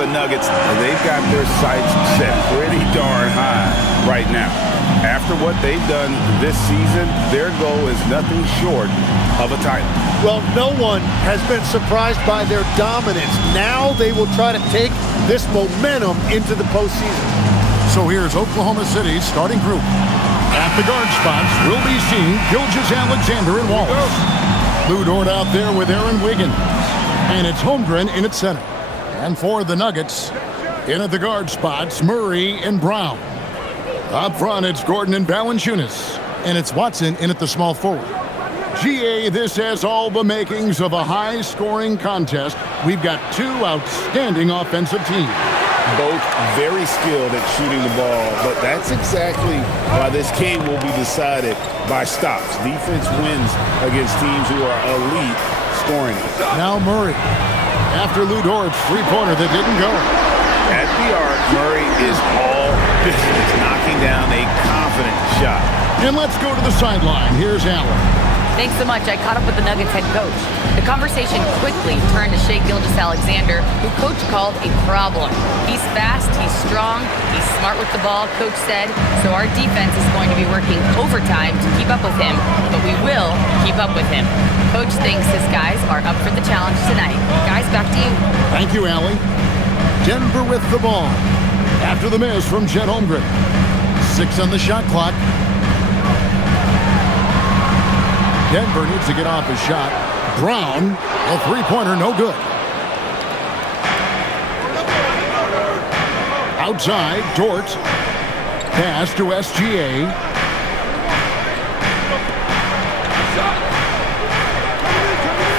the Nuggets, they've got their sights set pretty darn high right now. After what they've done this season, their goal is nothing short of a title. Well, no one has been surprised by their dominance. Now they will try to take this momentum into the postseason. So here's Oklahoma City's starting group. At the guard spots, we'll be seeing Gilgeous-Alexander and Wallace. Lou Dort out there with Aaron Wiggins. And it's Holmgren in at center. And for the Nuggets, in at the guard spots, Murray and Brown. Up front, it's Gordon and Valanciunas. And it's Watson in at the small forward. GA, this has all the makings of a high-scoring contest. We've got two outstanding offensive teams. Both very skilled at shooting the ball, but that's exactly why this game will be decided by stops. Defense wins against teams who are elite scoring. Now Murray, after Lou Dort's three-pointer that didn't go. At the arc, Murray is all business, knocking down a confident shot. And let's go to the sideline. Here's Allen. Thanks so much. I caught up with the Nuggets head coach. The conversation quickly turned to Shai Gilgeous-Alexander, who coach called a problem. He's fast, he's strong, he's smart with the ball, coach said. So our defense is going to be working overtime to keep up with him, but we will keep up with him. Coach thinks his guys are up for the challenge tonight. Guys, back to you. Thank you, Allie. Denver with the ball. After the miss from Chet Holmgren. 6 on the shot clock. Denver needs to get off his shot. Brown, a three-pointer, no good. Outside, Dort. Pass to SGA.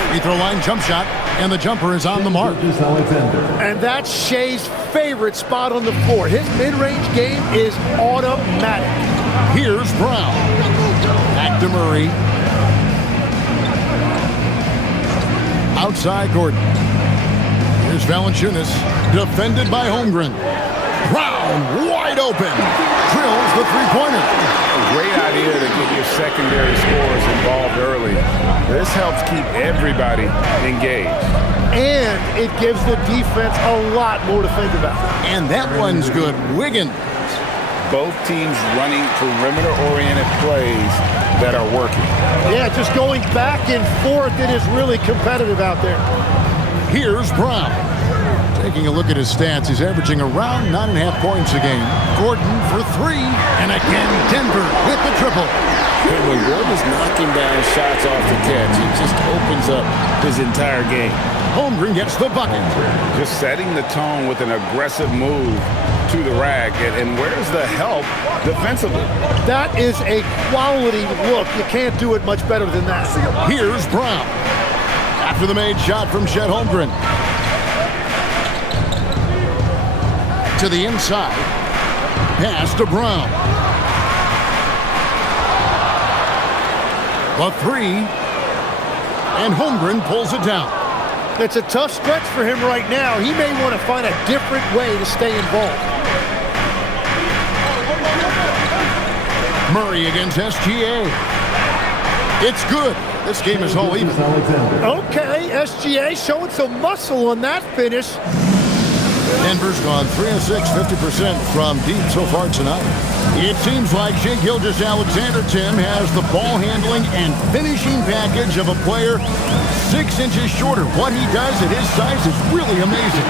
Free throw line jump shot, and the jumper is on the mark. And that's Shai's favorite spot on the floor. His mid-range game is automatic. Here's Brown. Back to Murray. Outside Gordon. Here's Valanciunas, defended by Holmgren. Brown, wide open. Drills the three-pointer. Great idea to get your secondary scorers involved early. This helps keep everybody engaged. And it gives the defense a lot more to think about. And that one's good. Wiggins. Both teams running perimeter-oriented plays that are working. Yeah, just going back and forth. It is really competitive out there. Here's Brown. Taking a look at his stats, he's averaging around 9.5 points a game. Gordon for three. And again, Denver with the triple. When Gordon's knocking down shots off the catch, it just opens up his entire game. Holmgren gets the bucket. Just setting the tone with an aggressive move to the rack. And where's the help defensively? That is a quality look. You can't do it much better than that. Here's Brown. After the made shot from Chet Holmgren. To the inside. Pass to Brown. The three. And Holmgren pulls it down. It's a tough stretch for him right now. He may want to find a different way to stay involved. Murray against SGA. It's good. This game is all even. Okay, SGA showing some muscle on that finish. Denver's gone 3 of 6, 50% from deep so far tonight. It seems like Shai Gilgeous-Alexander, Tim, has the ball handling and finishing package of a player 6 inches shorter. What he does at his size is really amazing.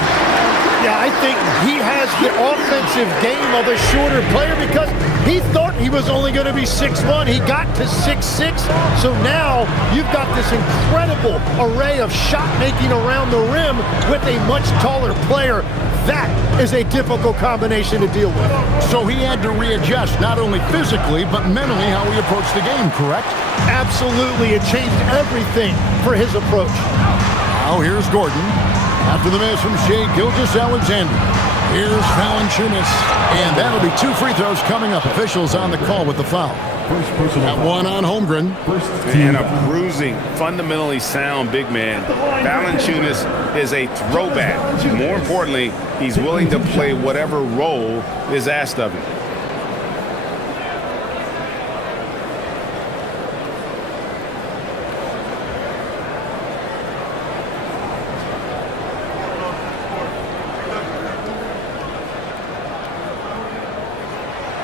Yeah, I think he has the offensive game of a shorter player because he thought he was only going to be 6'1". He got to 6'6". So now you've got this incredible array of shot making around the rim with a much taller player. That is a difficult combination to deal with. So he had to readjust not only physically but mentally how he approached the game, correct? Absolutely. It changed everything for his approach. Now here's Gordon. After the miss from Shai Gilgeous-Alexander. Here's Valanciunas. And that'll be 2 free throws coming up. Officials on the call with the foul. That one on Holmgren. And a bruising, fundamentally sound big man. Valanciunas is a throwback. More importantly, he's willing to play whatever role is asked of him.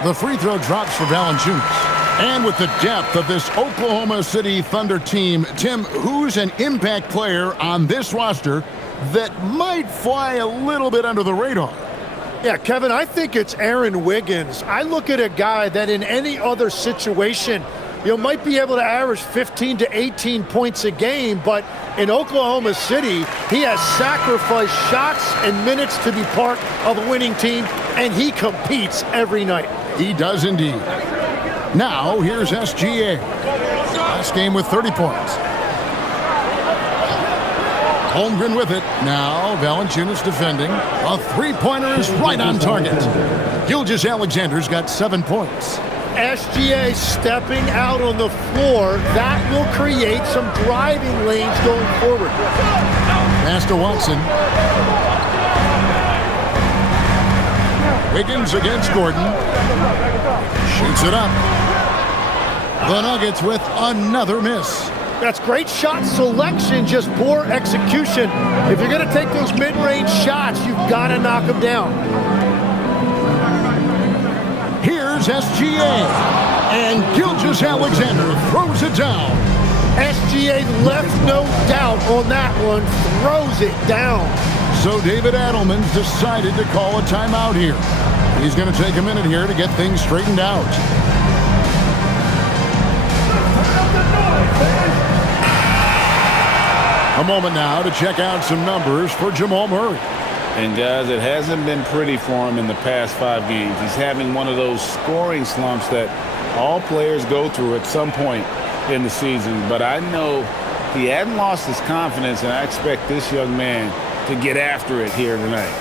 The free throw drops for Valanciunas. And with the depth of this Oklahoma City Thunder team, Tim, who's an impact player on this roster that might fly a little bit under the radar? Yeah, Kevin, I think it's Aaron Wiggins. I look at a guy that in any other situation, might be able to average 15 to 18 points a game, but in Oklahoma City, he has sacrificed shots and minutes to be part of a winning team, and he competes every night. He does indeed. Now, here's SGA. Last game with 30 points. Holmgren with it. Now, Valanciunas defending. A three-pointer is right on target. Gilgeous-Alexander's got 7 points. SGA stepping out on the floor. That will create some driving lanes going forward. Pass to Watson. Wiggins against Gordon. Shoots it up. The Nuggets with another miss. That's great shot selection, just poor execution. If you're going to take those mid-range shots, you've got to knock them down. Here's SGA. And Gilgeous-Alexander throws it down. SGA left no doubt on that one, throws it down. So David Adelman's decided to call a timeout here. He's going to take a minute here to get things straightened out. A moment now to check out some numbers for Jamal Murray. And guys, it hasn't been pretty for him in the past 5 games. He's having one of those scoring slumps that all players go through at some point in the season. But I know he hadn't lost his confidence, and I expect this young man to get after it here tonight.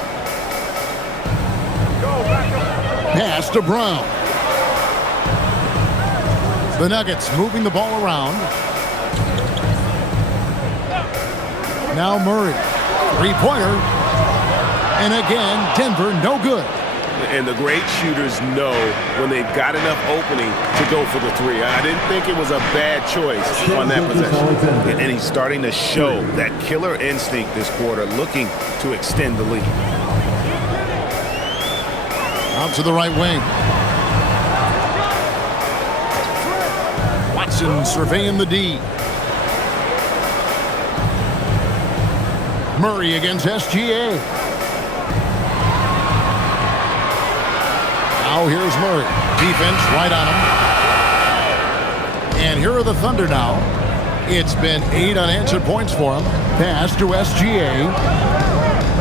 Pass to Brown. The Nuggets moving the ball around. Now Murray. Three-pointer. And again, Denver no good. And the great shooters know when they've got enough opening to go for the three. I didn't think it was a bad choice on that possession. And he's starting to show that killer instinct this quarter, looking to extend the lead. Out to the right wing. Watson surveying the D. Murray against SGA. Now here's Murray. Defense right on him. And here are the Thunder now. It's been 8 unanswered points for him. Pass to SGA.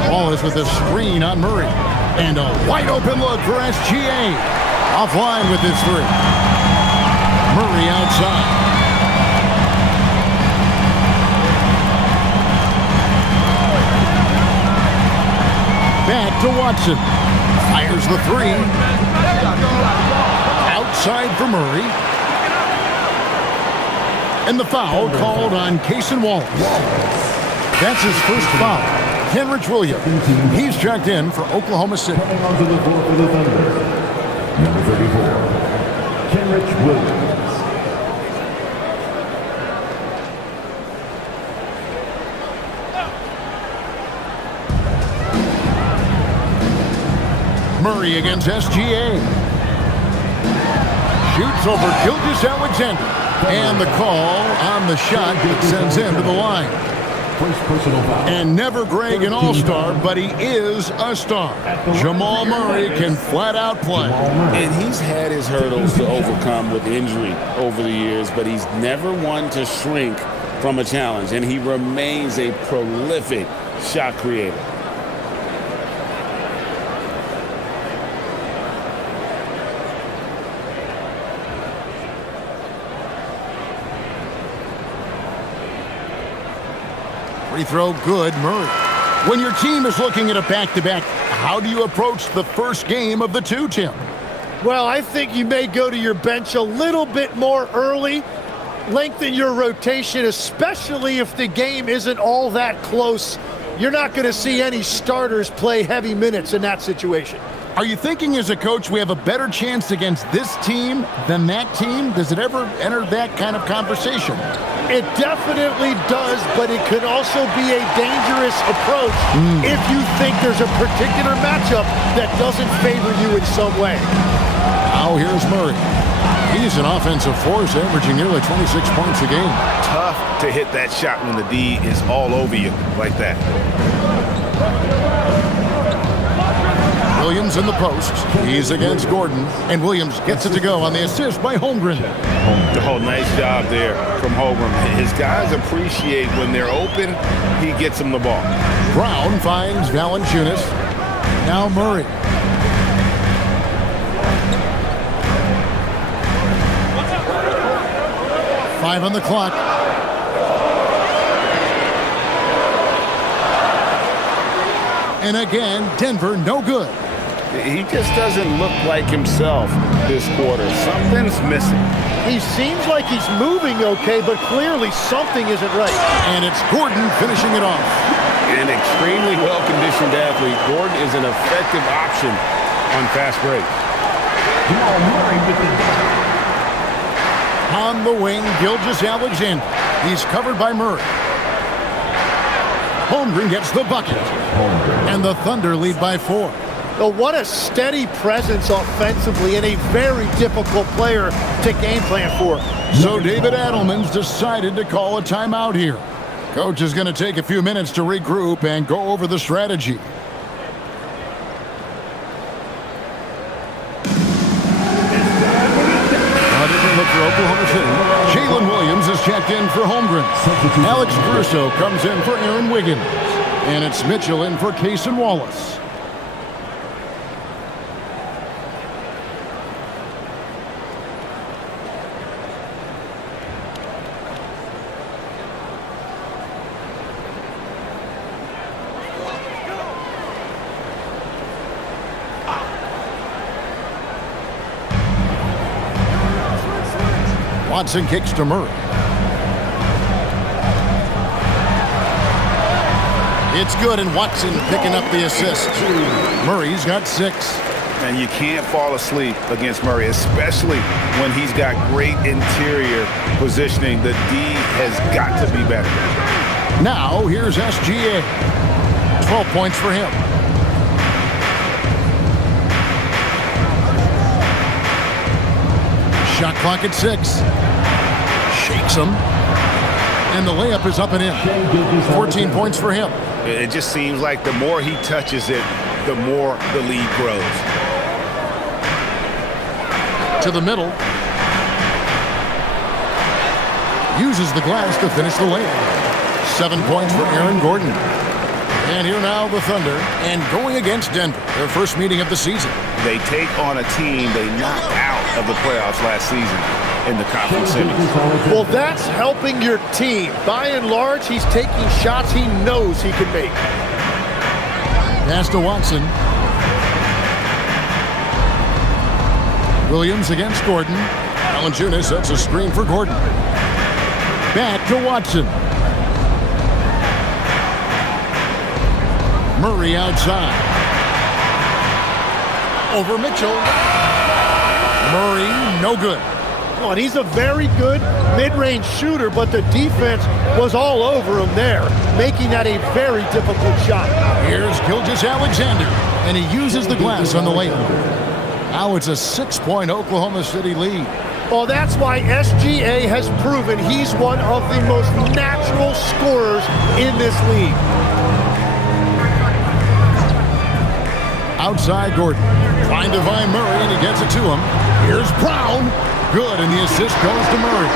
Wallace with a screen on Murray. And a wide open look for SGA. Offline with his three. Murray outside. Back to Watson. Fires the three. Outside for Murray. And the foul called on Cason Wallace. That's his first foul. Kenrich Williams. He's checked in for Oklahoma City. Coming onto the floor for the Thunder, number 34, Kenrich Williams. Murray against SGA. Shoots over Gilgeous-Alexander. And the call on the shot that sends him to the line. First personal foul. And never Greg an all-star, but he is a star. Jamal Murray can flat out play. And he's had his hurdles to overcome with injury over the years, but he's never one to shrink from a challenge, and he remains a prolific shot creator. Free throw good, Murray. When your team is looking at a back-to-back, how do you approach the first game of the two, Tim? Well, I think you may go to your bench a little bit more early, lengthen your rotation, especially if the game isn't all that close. You're not going to see any starters play heavy minutes in that situation. Are you thinking as a coach we have a better chance against this team than that team? Does it ever enter that kind of conversation? It definitely does, but it could also be a dangerous approach if you think there's a particular matchup that doesn't favor you in some way. Now Murray. He's an offensive force, averaging nearly 26 points a game. Tough to hit that shot when the D is all over you like that. Williams in the post. He's against Gordon. And Williams gets it to go on the assist by Holmgren. Oh, nice job there from Holmgren. His guys appreciate when they're open, he gets them the ball. Brown finds Valanciunas. Now Murray. Five on the clock. And again, Denver no good. He just doesn't look like himself this quarter. Something's missing. He seems like he's moving okay, but clearly something isn't right. And it's Gordon finishing it off. An extremely well-conditioned athlete, Gordon is an effective option on fast break. On the wing, Gilgeous-Alexander. He's covered by Murray. Holmgren gets the bucket. And the Thunder lead by 4. Oh, what a steady presence offensively and a very difficult player to game plan for. So David Adelman's decided to call a timeout here. Coach is going to take a few minutes to regroup and go over the strategy. Look for Oklahoma City. Jalen Williams is checked in for Holmgren. Alex Caruso comes in for Aaron Wiggins. And it's Mitchell in for Cason Wallace. Watson kicks to Murray. It's good, and Watson picking up the assist. Murray's got 6. And you can't fall asleep against Murray, especially when he's got great interior positioning. The D has got to be better. Now, here's SGA. 12 points for him. Shot clock at 6. Shakes him. And the layup is up and in. 14 points for him. It just seems like the more he touches it, the more the lead grows. To the middle. Uses the glass to finish the layup. 7 points for Aaron Gordon. And here now the Thunder, and going against Denver, their first meeting of the season. They take on a team they knocked out of the playoffs last season in the conference semis. Well, that's helping your team. By and large, he's taking shots he knows he can make. Pass to Watson. Williams against Gordon. Valanciunas sets a screen for Gordon. Back to Watson. Murray outside. Over Mitchell. Murray, no good. Oh, and he's a very good mid-range shooter, but the defense was all over him there, making that a very difficult shot. Here's Gilgeous-Alexander, and he uses the glass on the layup. Now it's a 6-point Oklahoma City lead. Well, that's why SGA has proven he's one of the most natural scorers in this league. Outside Gordon. Trying to find Murray, and he gets it to him. Here's Brown. Good, and the assist goes to Murray.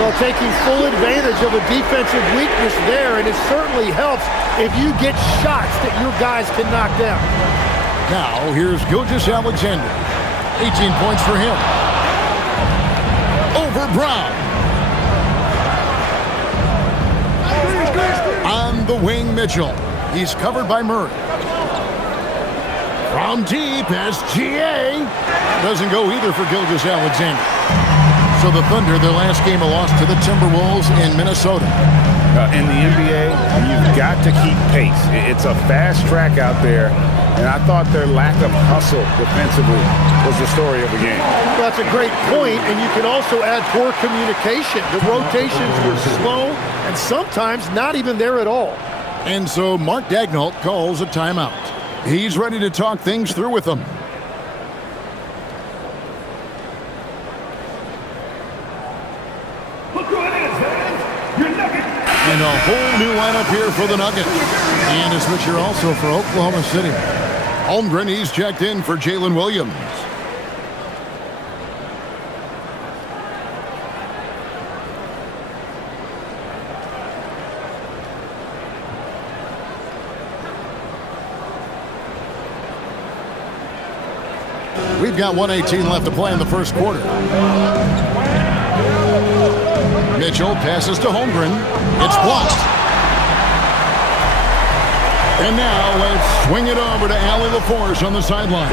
Well, taking full advantage of a defensive weakness there, and it certainly helps if you get shots that your guys can knock down. Now, here's Gilgeous-Alexander. 18 points for him. Over Brown. On the wing, Mitchell. He's covered by Murray. From deep, SGA. Doesn't go either for Gilgeous-Alexander. So the Thunder, their last game, a loss to the Timberwolves in Minnesota. In the NBA, you've got to keep pace. It's a fast track out there, and I thought their lack of hustle defensively was the story of the game. Well, that's a great point, and you can also add poor communication. The rotations were slow and sometimes not even there at all. And so Mark Daigneault calls a timeout. He's ready to talk things through with them. And a whole new lineup here for the Nuggets. And a switcher also for Oklahoma City. Holmgren, he's checked in for Jalen Williams. We've got 1:18 left to play in the first quarter. Mitchell passes to Holmgren. It's blocked. And now let's swing it over to Allie LaForce on the sideline.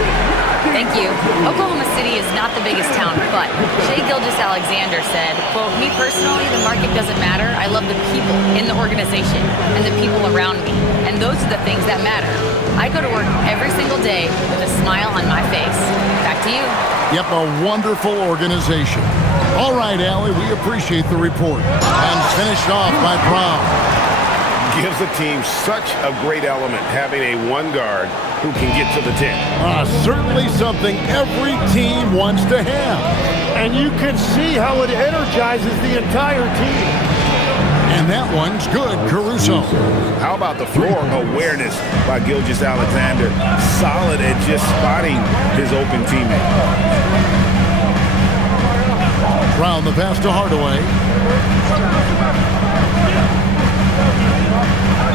Thank you. Oklahoma City is not the biggest town, but Shai Gilgeous-Alexander said, quote, "Me personally, the market doesn't matter. I love the people in the organization and the people around me. And those are the things that matter. I go to work every single day with a smile on my face." Back to you. Yep, a wonderful organization. All right, Allie, we appreciate the report. And finished off by Brown. Gives the team such a great element having a one guard who can get to the 10. Certainly something every team wants to have. And you can see how it energizes the entire team. And that one's good, Caruso. How about the floor awareness by Gilgeous-Alexander? Solid at just spotting his open teammate. Brown the pass to Hardaway.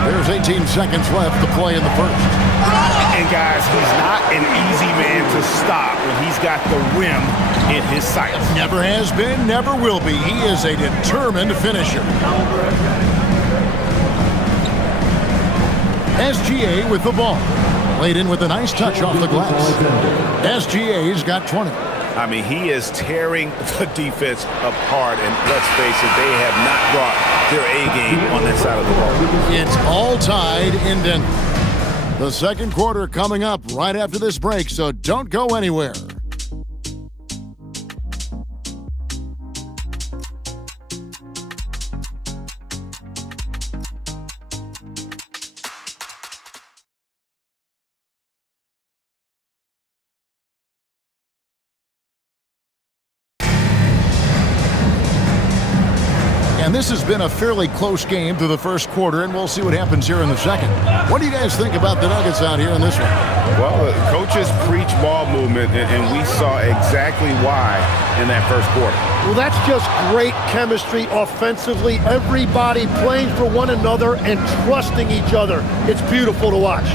There's 18 seconds left to play in the first. And guys, he's not an easy man to stop when he's got the rim in his sights. Never has been, never will be. He is a determined finisher. SGA with the ball. Laid in with a nice touch off the glass. SGA's got 20. I mean, he is tearing the defense apart, and let's face it, they have not brought their A-game on that side of the ball. It's all tied in Denver. The second quarter coming up right after this break, so don't go anywhere. And this has been a fairly close game through the first quarter, and we'll see what happens here in the second. What do you guys think about the Nuggets out here in this one? Well, the coaches preach ball movement, and we saw exactly why in that first quarter. Well, that's just great chemistry offensively. Everybody playing for one another and trusting each other. It's beautiful to watch.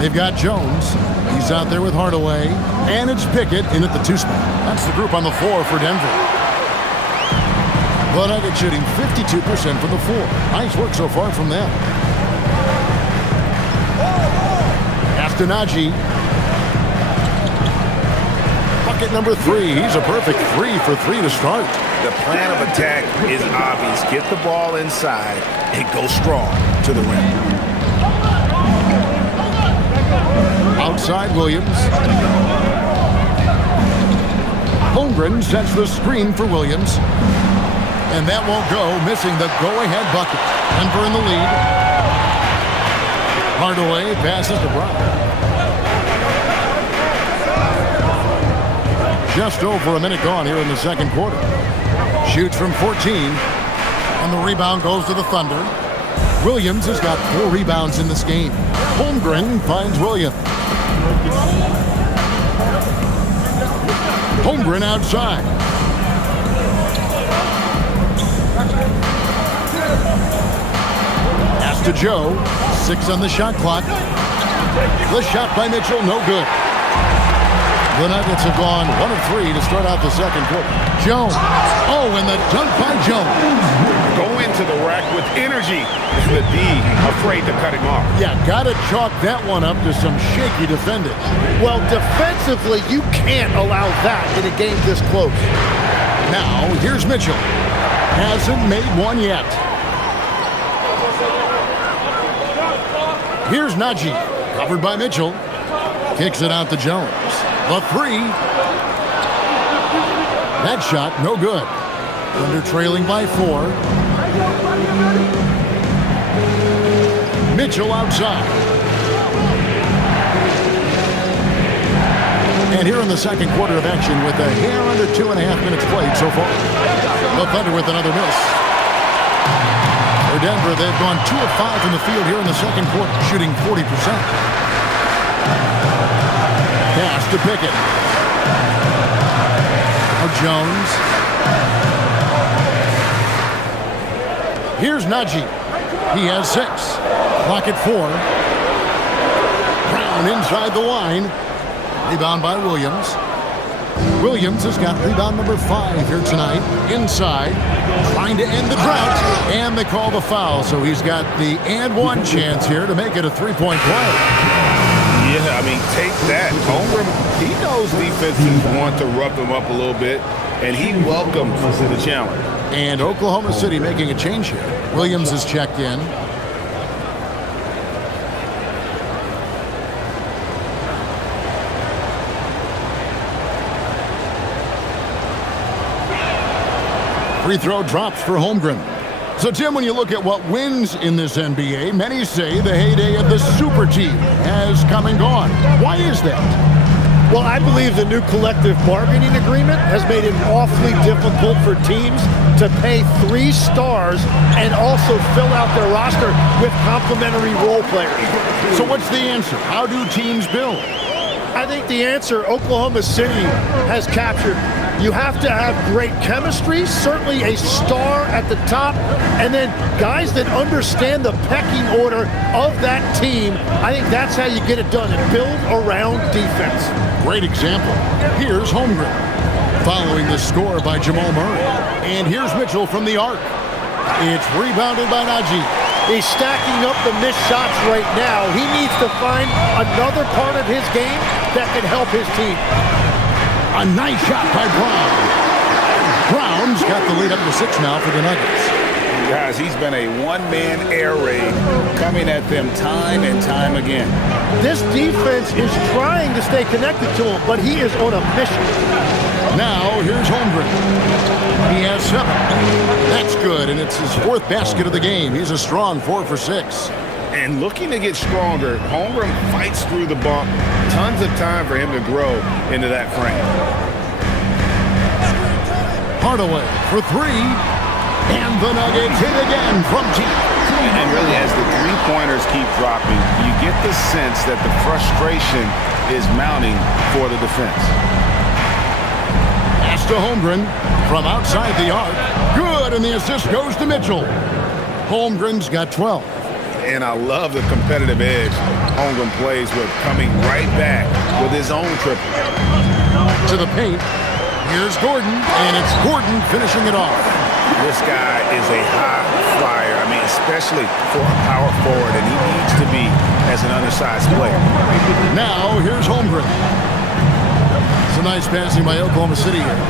They've got Jones. He's out there with Hardaway. And it's Pickett in at the 2 spot. That's the group on the floor for Denver. The Nuggets shooting 52% from the floor. Nice work so far from them. After Najee. Bucket number 3. He's a perfect 3 for 3 to start. The plan of attack is obvious. Get the ball inside and go strong to the rim. Outside Williams. Holmgren sets the screen for Williams. And that won't go, missing the go-ahead bucket. Denver in the lead. Hardaway passes to Brown. Just over a minute gone here in the second quarter. Shoots from 14. And the rebound goes to the Thunder. Williams has got 4 rebounds in this game. Holmgren finds Williams. Holmgren outside. Pass to Joe. 6 on the shot clock. The shot by Mitchell, no good. The Nuggets have gone 1 of 3 to start out the second quarter. Jones. Oh, and the dunk by Jones. Go into the rack with energy. The D afraid to cut him off. Yeah, got to chalk that one up to some shaky defending. Well, defensively, you can't allow that in a game this close. Now, here's Mitchell. Hasn't made one yet. Here's Najee. Covered by Mitchell. Kicks it out to Jones. The 3. That shot, no good. Thunder trailing by 4. Mitchell outside. And here in the second quarter of action with a hair under 2.5 minutes played so far. The Thunder with another miss. For Denver, they've gone 2 of 5 from the field here in the second quarter, shooting 40%. Pass to Pickett. Now Jones. Here's Najee. He has 6. Clock at 4. Brown inside the line. Rebound by Williams. Williams has got rebound number 5 here tonight. Inside. Trying to end the drought. And they call the foul. So he's got the and one chance here to make it a 3-point play. Yeah, I mean, take that. Holmgren, he knows defenses want to rough him up a little bit, and he welcomes the challenge. And Oklahoma City making a change here. Williams is checked in. Free throw drops for Holmgren. So, Tim, when you look at what wins in this NBA, many say the heyday of the super team has come and gone. Why is that? Well, I believe the new collective bargaining agreement has made it awfully difficult for teams to pay 3 stars and also fill out their roster with complementary role players. So what's the answer? How do teams build? I think the answer Oklahoma City has captured. You have to have great chemistry, certainly a star at the top, and then guys that understand the pecking order of that team. I think that's how you get it done, and build around defense. Great example. Here's Holmgren. Following the score by Jamal Murray. And here's Mitchell from the arc. It's rebounded by Najee. He's stacking up the missed shots right now. He needs to find another part of his game that can help his team. A nice shot by Brown. Brown's got the lead up to 6 now for the Nuggets. Guys, he's been a one-man air raid coming at them time and time again. This defense is trying to stay connected to him, but he is on a mission. Now, here's Holmgren. He has 7. That's good, and it's his 4th basket of the game. He's a strong 4 for 6. And looking to get stronger, Holmgren fights through the bump. Tons of time for him to grow into that frame. Hardaway for 3. And the Nuggets hit again from deep. And really, as the three-pointers keep dropping, you get the sense that the frustration is mounting for the defense. Pass to Holmgren from outside the arc. Good, and the assist goes to Mitchell. Holmgren's got 12. And I love the competitive edge Holmgren plays with, coming right back with his own triple. To the paint. Here's Gordon, and it's Gordon finishing it off. This guy is a high flyer. I mean, especially for a power forward, and he needs to be as an undersized player. Now, here's Holmgren. Some nice passing by Oklahoma City here.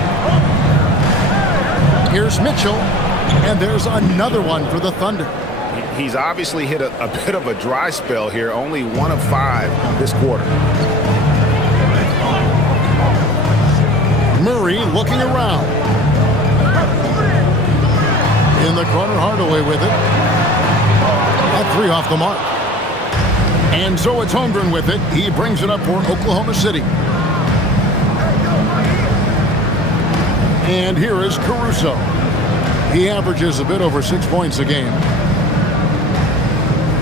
Here's Mitchell, and there's another one for the Thunder. He's obviously hit a bit of a dry spell here, only 1 of 5 this quarter. Murray looking around. In the corner, Hardaway with it. A 3 off the mark. And so it's Holmgren with it. He brings it up for Oklahoma City. And here is Caruso. He averages a bit over 6 points a game.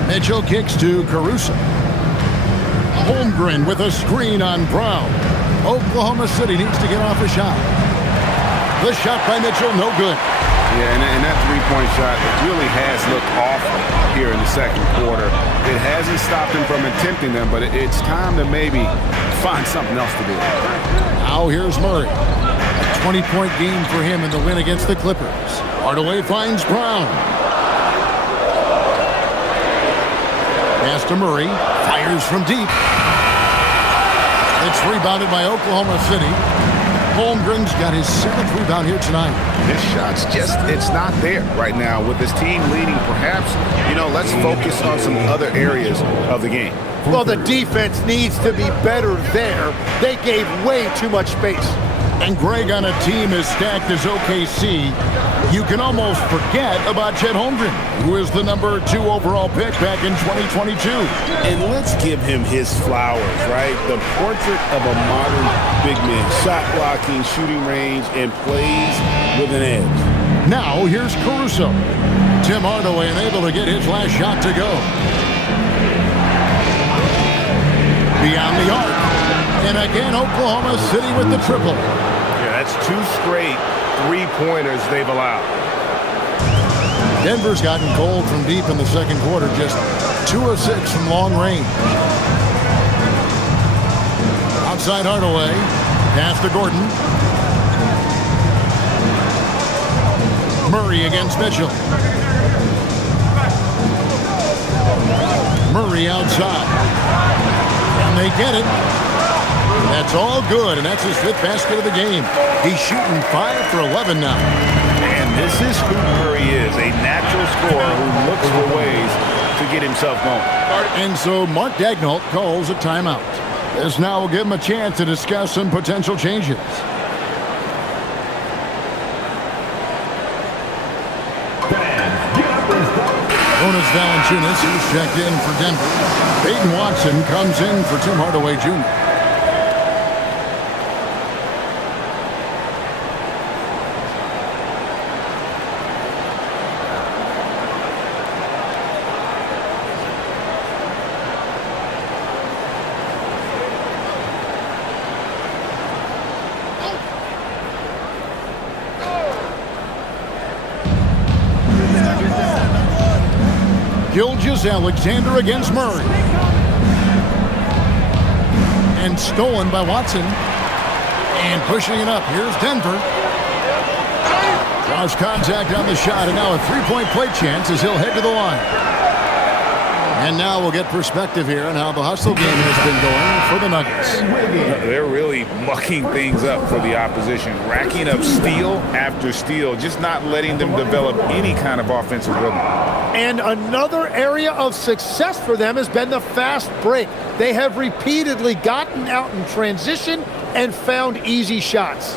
Mitchell kicks to Caruso. Holmgren with a screen on Brown. Oklahoma City needs to get off a shot. The shot by Mitchell, no good. Yeah, and that three-point shot really has looked awful here in the second quarter. It hasn't stopped him from attempting them, but it's time to maybe find something else to do. Now here's Murray. A 20-point game for him in the win against the Clippers. Hardaway finds Brown. Pass to Murray. Fires from deep. It's rebounded by Oklahoma City. Holmgren's got his 7th rebound here tonight. His shot's just, it's not there right now. With his team leading, perhaps, let's focus on some other areas of the game. Well, the defense needs to be better there. They gave way too much space. And Greg, on a team as stacked as OKC, You can almost forget about Chet Holmgren, who is the number 2 overall pick back in 2022. And let's give him his flowers, right? The portrait of a modern big man. Shot blocking, shooting range, and plays with an edge. Now, here's Caruso. Tim Hardaway unable to get his last shot to go. Beyond the arc. And again, Oklahoma City with the triple. Yeah, that's 2 straight three-pointers they've allowed. Denver's gotten cold from deep in the second quarter, just 2 of 6 from long range. Outside Hardaway, pass to Gordon. Murray against Mitchell. Murray outside. And they get it. That's all good, and that's his 5th basket of the game. He's shooting 5 for 11 now. And this is who Murray is, a natural scorer who looks for ways to get himself going. And so Mark Daigneault calls a timeout. This now will give him a chance to discuss some potential changes. Jonas Valanciunas, who's checked in for Denver. Peyton Watson comes in for Tim Hardaway Jr. Gilgeous-Alexander against Murray. And stolen by Watson. And pushing it up. Here's Denver. Draws contact on the shot, and now a 3-point play chance as he'll head to the line. And now we'll get perspective here on how the hustle game has been going for the Nuggets. They're really mucking things up for the opposition, racking up steal after steal, just not letting them develop any kind of offensive rhythm. And another area of success for them has been the fast break. They have repeatedly gotten out in transition and found easy shots.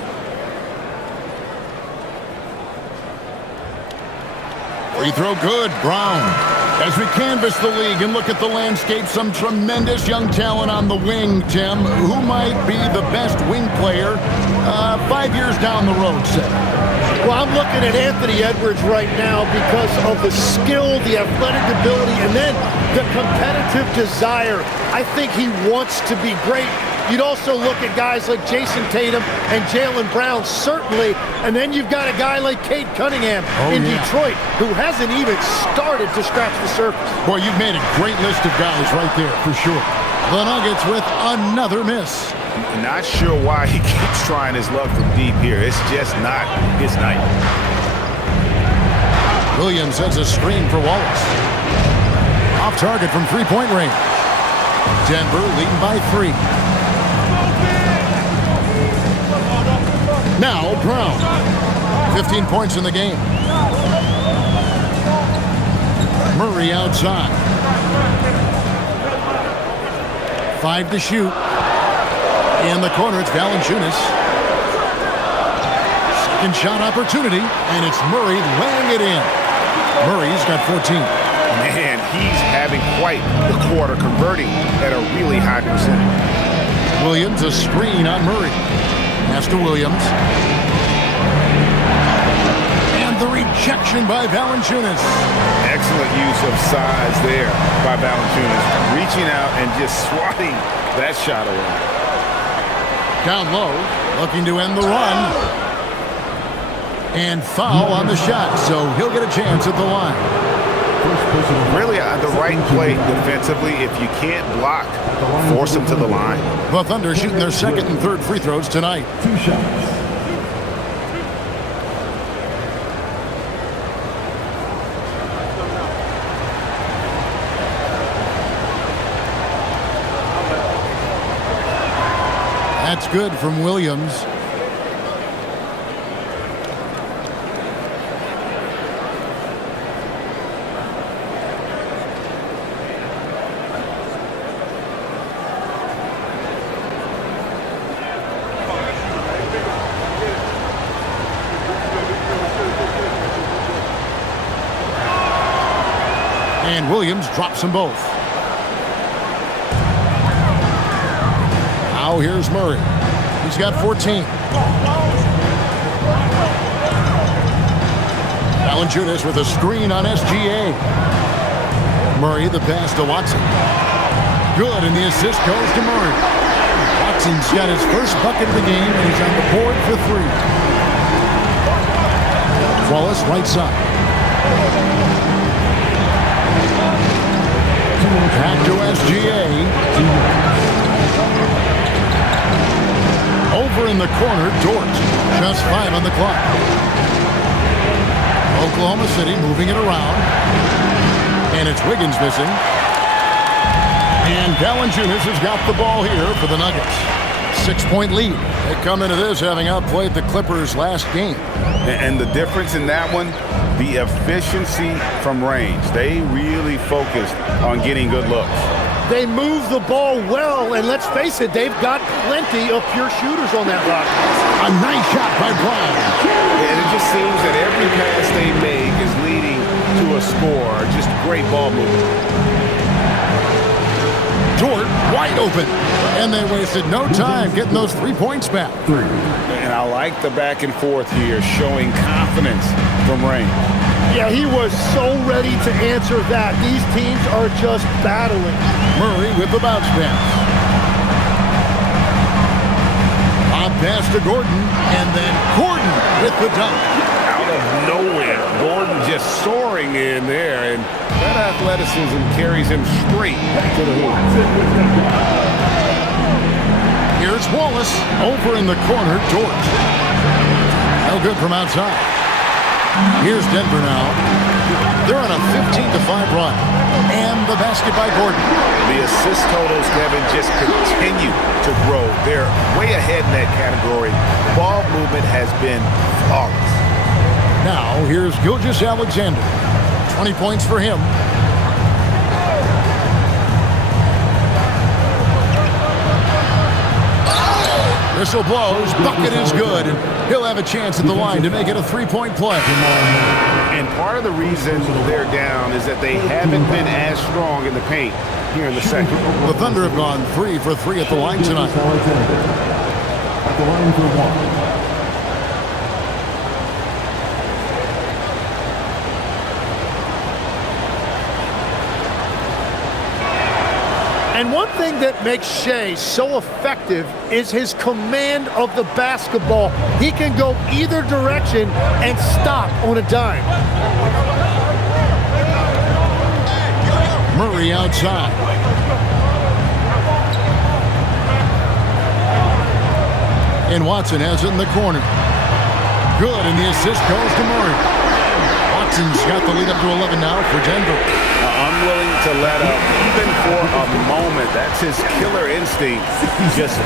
Free throw good, Brown. As we canvass the league and look at the landscape, some tremendous young talent on the wing, Tim. Who might be the best wing player 5 years down the road, say? Well, I'm looking at Anthony Edwards right now because of the skill, the athletic ability, and then the competitive desire. I think he wants to be great. You'd also look at guys like Jason Tatum and Jaylen Brown, certainly. And then you've got a guy like Cade Cunningham in Detroit, who hasn't even started to scratch the surface. Boy, you've made a great list of guys right there, for sure. The Nuggets with another miss. Not sure why he keeps trying his luck from deep here. It's just not his night. Williams sends a screen for Wallace. Off target from three-point range. Denver leading by 3. Now Brown. 15 points in the game. Murray outside. 5 to shoot. In the corner, it's Valanciunas. Second shot opportunity, and it's Murray laying it in. Murray's got 14. Man, he's having quite the quarter, converting at a really high percentage. Williams, a screen on Murray. Pass to Williams. And the rejection by Valanciunas. Excellent use of size there by Valanciunas. Reaching out and just swatting that shot away. Down low, looking to end the run. And foul on the shot, so he'll get a chance at the line. Really the right play defensively. If you can't block, force him to the line. The Thunder shooting their second and third free throws tonight. 2 shots. That's good from Williams. And Williams drops them both. Now here's Murray. He's got 14. Valanciunas with a screen on SGA. Murray, the pass to Watson. Good, and the assist goes to Murray. Watson's got his first bucket of the game, and he's on the board for 3. Wallace, right side. Back to SGA. Over in the corner, Dort. Just 5 on the clock. Oklahoma City moving it around. And it's Wiggins missing. And Valanciunas has got the ball here for the Nuggets. 6-point lead. They come into this having outplayed the Clippers last game. And the difference in that one, the efficiency from range. They really focused on getting good looks. They move the ball well, and let's face it, they've got plenty of pure shooters on that roster. A nice shot by Brown. And it just seems that every pass they make is leading to a score. Just great ball movement. Dort wide open. And they wasted no time getting those 3 points back. And I like the back and forth here, showing confidence from range. Yeah, he was so ready to answer that. These teams are just battling. Murray with the bounce pass. Bob pass to Gordon, and then Gordon with the dunk. Out of nowhere, Gordon just soaring in there, and that athleticism carries him straight to the hoop. Here's Wallace over in the corner. Dort. No good from outside. Here's Denver now. They're on a 15-5 run. And the basket by Gordon. The assist totals, Kevin, just continue to grow. They're way ahead in that category. Ball movement has been flawless. Now, here's Gilgeous-Alexander. 20 points for him. Whistle blows. Bucket is good. And he'll have a chance at the line to make it a 3-point play. And part of the reason they're down is that they haven't been as strong in the paint here in the second. The Thunder have gone 3 for 3 at the line tonight. At the line for 1. And one thing that makes Shea so effective is his command of the basketball. He can go either direction and stop on a dime. Murray outside. And Watson has it in the corner. Good, and the assist goes to Murray. Watson's got the lead up to 11 now for Denver. Unwilling to let up, even for a moment. That's his killer instinct. Just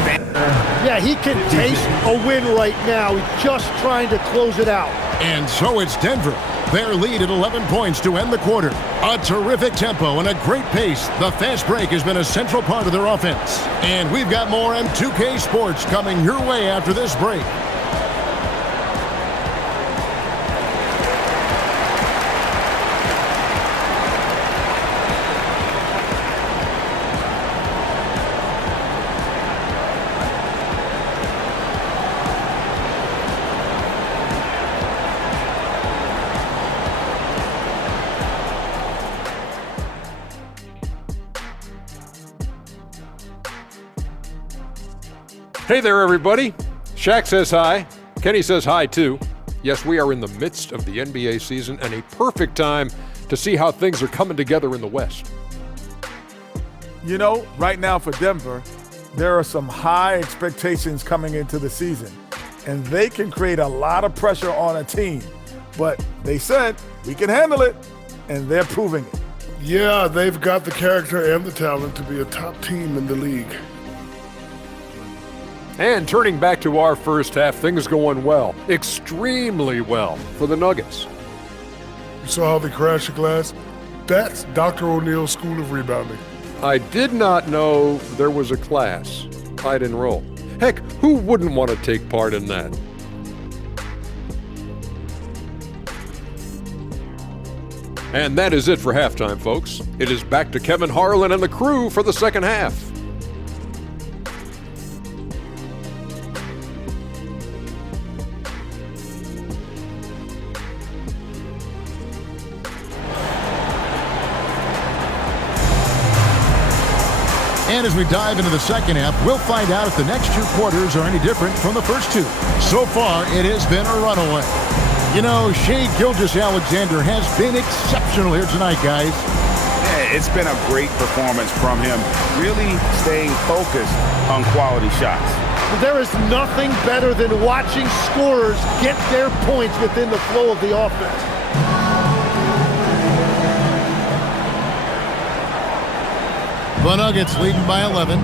Yeah, he can taste a win right now. He's just trying to close it out. And so it's Denver. Their lead at 11 points to end the quarter. A terrific tempo and a great pace. The fast break has been a central part of their offense. And we've got more M2K Sports coming your way after this break. Hey there, everybody. Shaq says hi. Kenny says hi, too. Yes, we are in the midst of the NBA season and a perfect time to see how things are coming together in the West. You know, right now for Denver, there are some high expectations coming into the season, and they can create a lot of pressure on a team. But they said, we can handle it, and they're proving it. Yeah, they've got the character and the talent to be a top team in the league. And turning back to our first half, things going well, extremely well for the Nuggets. You saw how they crashed the glass? That's Dr. O'Neill's School of Rebounding. I did not know there was a class I'd enroll. Heck, who wouldn't want to take part in that? And that is it for halftime, folks. It is back to Kevin Harlan and the crew for the second half. And as we dive into the second half, we'll find out if the next two quarters are any different from the first two. So far, it has been a runaway. You know, Shai Gilgeous-Alexander has been exceptional here tonight, guys. Yeah, it's been a great performance from him, really staying focused on quality shots. There is nothing better than watching scorers get their points within the flow of the offense. The Nuggets leading by 11.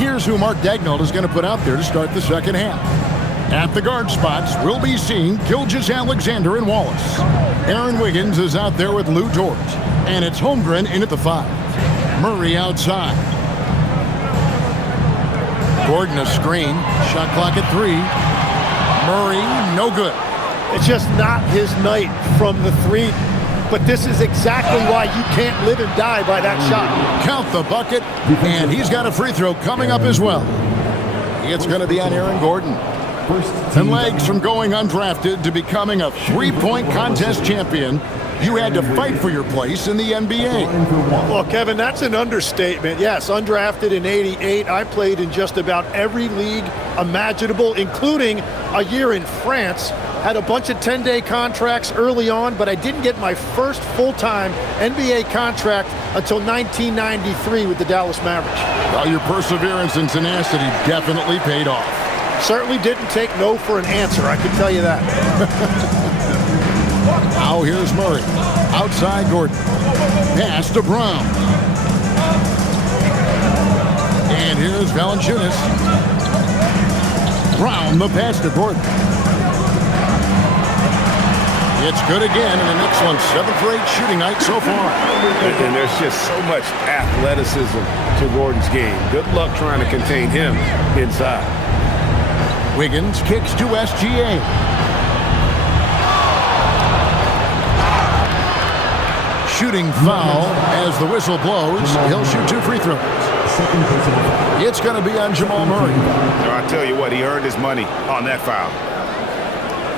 Here's who Mark Daigneault is going to put out there to start the second half. At the guard spots, we'll be seeing Gilgeous-Alexander and Wallace. Aaron Wiggins is out there with Lou Dort. And it's Holmgren in at the 5. Murray outside. Gordon a screen. Shot clock at 3. Murray, no good. It's just not his night from the 3. But this is exactly why you can't live and die by that shot. Count the bucket, and he's got a free throw coming up as well. It's going to be on Aaron Gordon. And legs from going undrafted to becoming a three-point contest champion, you had to fight for your place in the NBA. Well, Kevin, that's an understatement. Yes, undrafted in '88. I played in just about every league imaginable, including a year in France. Had a bunch of 10-day contracts early on, but I didn't get my first full-time NBA contract until 1993 with the Dallas Mavericks. Well, your perseverance and tenacity definitely paid off. Certainly didn't take no for an answer, I can tell you that. Now here's Murray. Outside Gordon. Pass to Brown. And here's Valanciunas. Brown, the pass to Gordon. It's good again, and an excellent 7 for 8 shooting night so far. And there's just so much athleticism to Gordon's game. Good luck trying to contain him inside. Wiggins kicks to SGA. Shooting foul as the whistle blows. He'll shoot 2 free throws. It's going to be on Jamal Murray. I tell you what, he earned his money on that foul.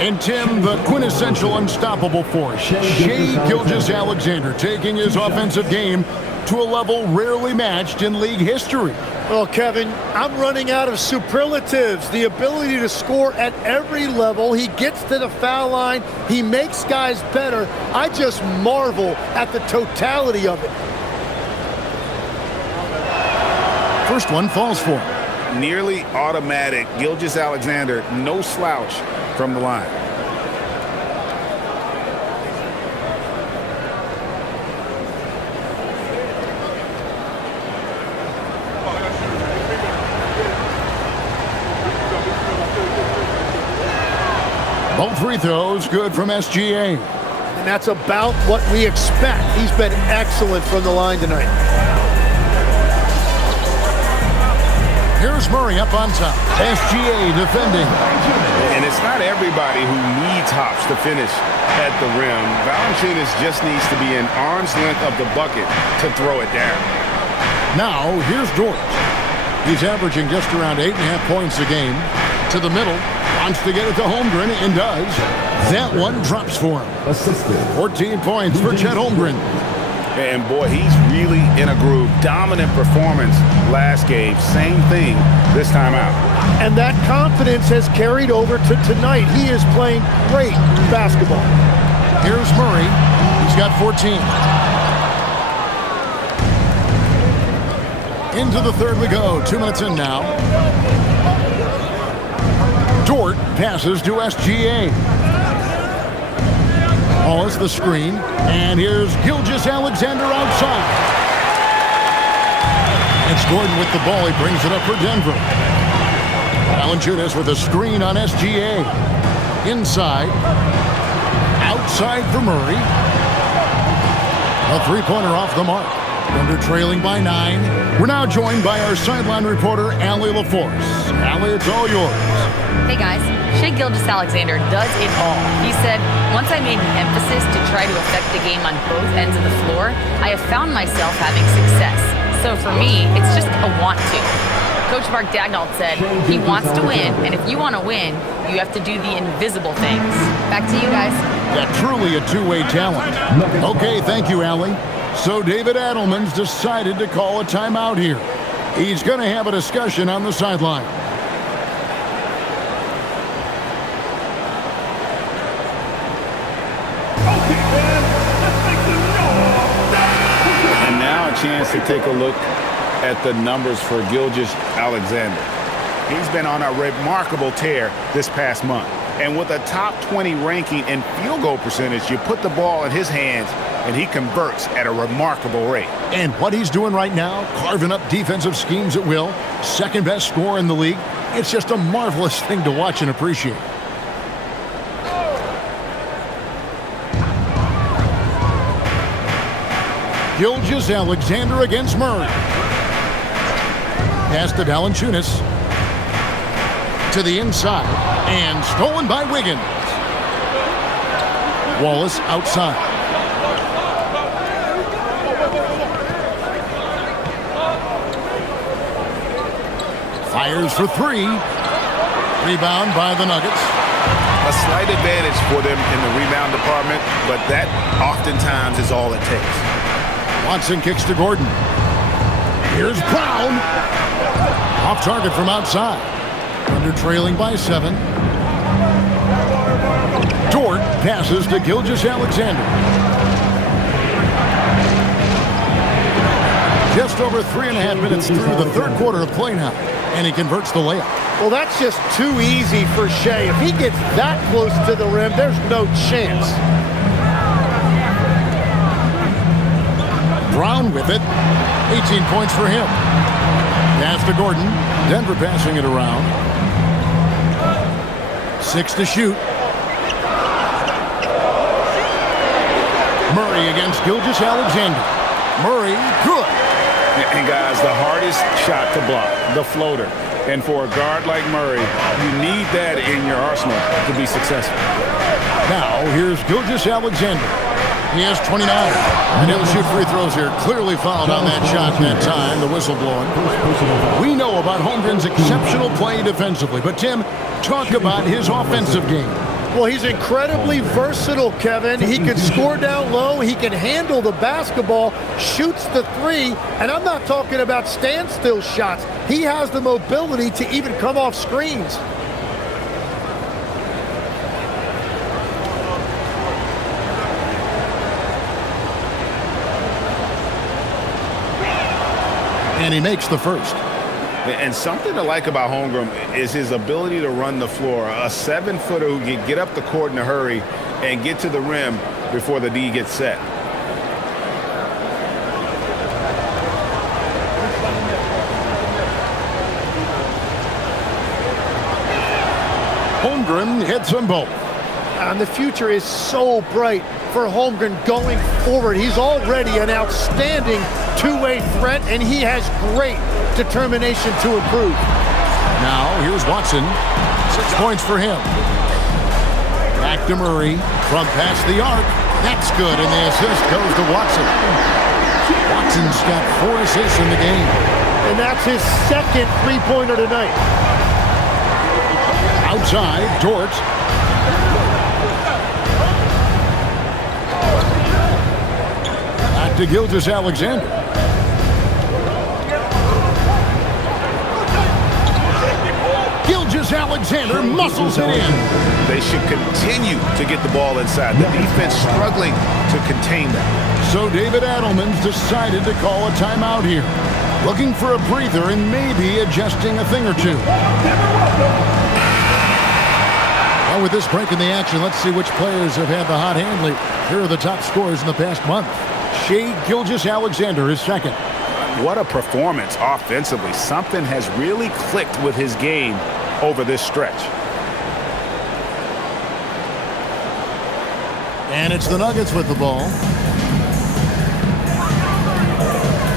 And Tim, the quintessential unstoppable force, Shai Gilgeous-Alexander, taking his offensive game to a level rarely matched in league history. Well, Kevin, I'm running out of superlatives. The ability to score at every level. He gets to the foul line. He makes guys better. I just marvel at the totality of it. First one falls for him. Nearly automatic. Gilgeous-Alexander, no slouch from the line. Both free throws good from SGA. And that's about what we expect. He's been excellent from the line tonight. Here's Murray up on top. SGA defending. And it's not everybody who needs hops to finish at the rim. Valanciunas just needs to be an arm's length of the bucket to throw it down. Now, here's Dort. He's averaging just around 8.5 points a game. To the middle. Wants to get it to Holmgren and does. That one drops for him. 14 points for Chet Holmgren. And boy, he's really in a groove. Dominant performance last game. Same thing this time out. And that confidence has carried over to tonight. He is playing great basketball. Here's Murray. He's got 14. Into the third we go. 2 minutes in now. Dort passes to SGA. Wallace the screen. And here's Gilgeous-Alexander outside. It's Gordon with the ball. He brings it up for Denver. Valanciunas with a screen on SGA. Inside. Outside for Murray. A three-pointer off the mark. Denver trailing by 9. We're now joined by our sideline reporter, Allie LaForce. Allie, it's all yours. Hey guys, Shai Gilgeous-Alexander does it all. He said, once I made an emphasis to try to affect the game on both ends of the floor, I have found myself having success. So for me, it's just a want to. Coach Mark Daigneault said he wants to win, and if you want to win, you have to do the invisible things. Back to you guys. Yeah, truly a two-way talent. Okay, thank you, Allie. So David Adelman's decided to call a timeout here. He's going to have a discussion on the sideline. And now a chance to take a look at the numbers for Gilgeous-Alexander. He's been on a remarkable tear this past month. And with a top 20 ranking in field goal percentage, you put the ball in his hands and he converts at a remarkable rate. And what he's doing right now, carving up defensive schemes at will, second best scorer in the league, it's just a marvelous thing to watch and appreciate. Gilgeous-Alexander against Murray. Pass to Valanciunas. To the inside. And stolen by Wiggins. Wallace outside. Fires for three. Rebound by the Nuggets. A slight advantage for them in the rebound department, but that oftentimes is all it takes. Watson kicks to Gordon. Here's Brown. Off target from outside. Under trailing by 7. Dort passes to Gilgeous-Alexander. Just over 3.5 minutes through the third quarter of play now, and he converts the layup. Well, that's just too easy for Shai. If he gets that close to the rim, there's no chance. Brown with it. 18 points for him. Pass to Gordon. Denver passing it around. 6 to shoot. Murray against Gilgeous-Alexander. Murray, good. And guys, the hardest shot to block, the floater. And for a guard like Murray, you need that in your arsenal to be successful. Now, here's Gilgeous-Alexander. He has 29. And he'll shoot free throws here. Clearly fouled on that shot that time, the whistle blowing. We know about Holmgren's exceptional play defensively. But, Tim, talk about his offensive game. Well, he's incredibly versatile, Kevin. He can score down low. He can handle the basketball, shoots the three, and I'm not talking about standstill shots. He has the mobility to even come off screens. And he makes the first. And something to like about Holmgren is his ability to run the floor. A 7-footer who can get up the court in a hurry and get to the rim before the D gets set. Holmgren hits them both. And the future is so bright for Holmgren going forward. He's already an outstanding two-way threat, and he has great determination to improve. Now, here's Watson. 6 points for him. Back to Murray from past the arc. That's good, and the assist goes to Watson. Watson's got 4 assists in the game. And that's his second three-pointer tonight. Outside, Dort. Back to Gilgeous-Alexander. Gilgeous-Alexander muscles it in. They should continue to get the ball inside. The defense struggling to contain that. So David Adelman's decided to call a timeout here. Looking for a breather and maybe adjusting a thing or two. Now with this break in the action, let's see which players have had the hot hand lately. Here are the top scorers in the past month. Shai Gilgeous-Alexander is second. What a performance offensively. Something has really clicked with his game over this stretch. And it's the Nuggets with the ball.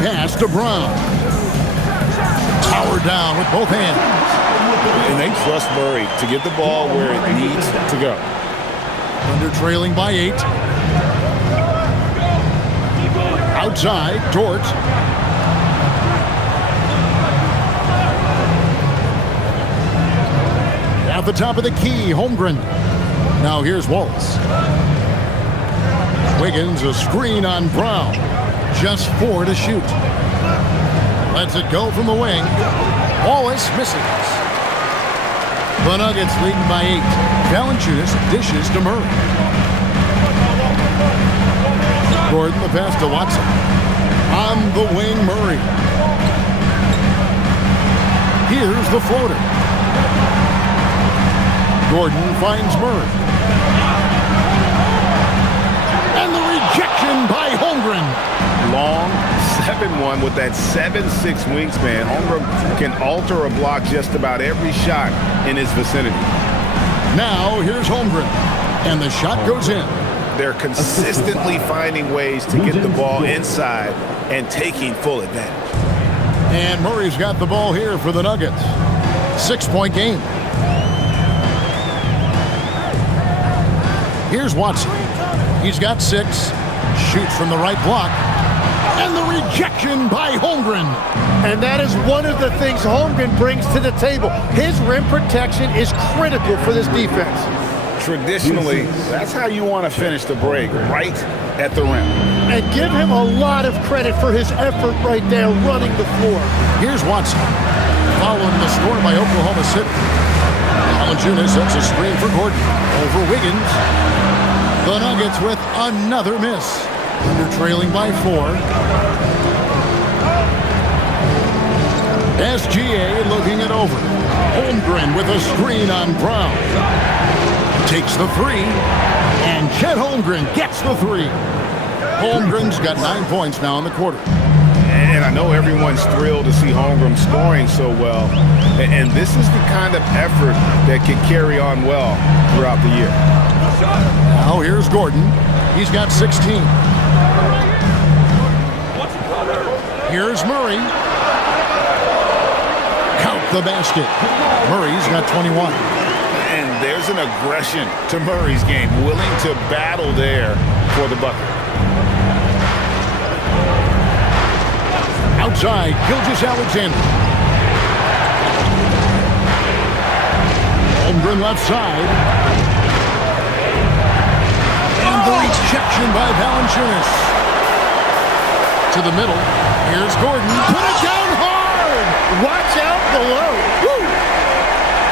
Pass to Brown. Powered down with both hands. And they trust Murray to get the ball where it needs to go. Thunder trailing by 8. Outside, Dort. At the top of the key, Holmgren. Now here's Wallace. Wiggins, a screen on Brown. Just 4 to shoot. Lets it go from the wing. Wallace misses. The Nuggets leading by 8. Valanciunas dishes to Murray. Gordon, the pass to Watson. On the wing, Murray. Here's the floater. Gordon finds Murray. And the rejection by Holmgren. Long 7-1 with that 7'6" wingspan. Holmgren can alter a block just about every shot in his vicinity. Now here's Holmgren. And the shot goes in. They're consistently finding ways to get the ball inside and taking full advantage. And Murray's got the ball here for the Nuggets. 6-point game. Here's Watson. He's got 6. Shoots from the right block. And the rejection by Holmgren. And that is one of the things Holmgren brings to the table. His rim protection is critical for this defense. Traditionally, that's how you want to finish the break, right at the rim. And give him a lot of credit for his effort right there running the floor. Here's Watson. Following the score by Oklahoma City. Valanciunas sets a screen for Gordon. Over Wiggins. The Nuggets with another miss. Under trailing by 4. SGA looking it over. Holmgren with a screen on Brown. Takes the 3. And Chet Holmgren gets the 3. Holmgren's got 9 points now in the quarter. And I know everyone's thrilled to see Holmgren scoring so well. And this is the kind of effort that can carry on well throughout the year. Now here's Gordon. He's got 16. Here's Murray. Count the basket. Murray's got 21. And there's an aggression to Murray's game, willing to battle there for the bucket. Outside, Gilgeous-Alexander. Holmgren left side. And the rejection by Valanciunas. To the middle. Here's Gordon. Put it down hard! Watch out below. Woo!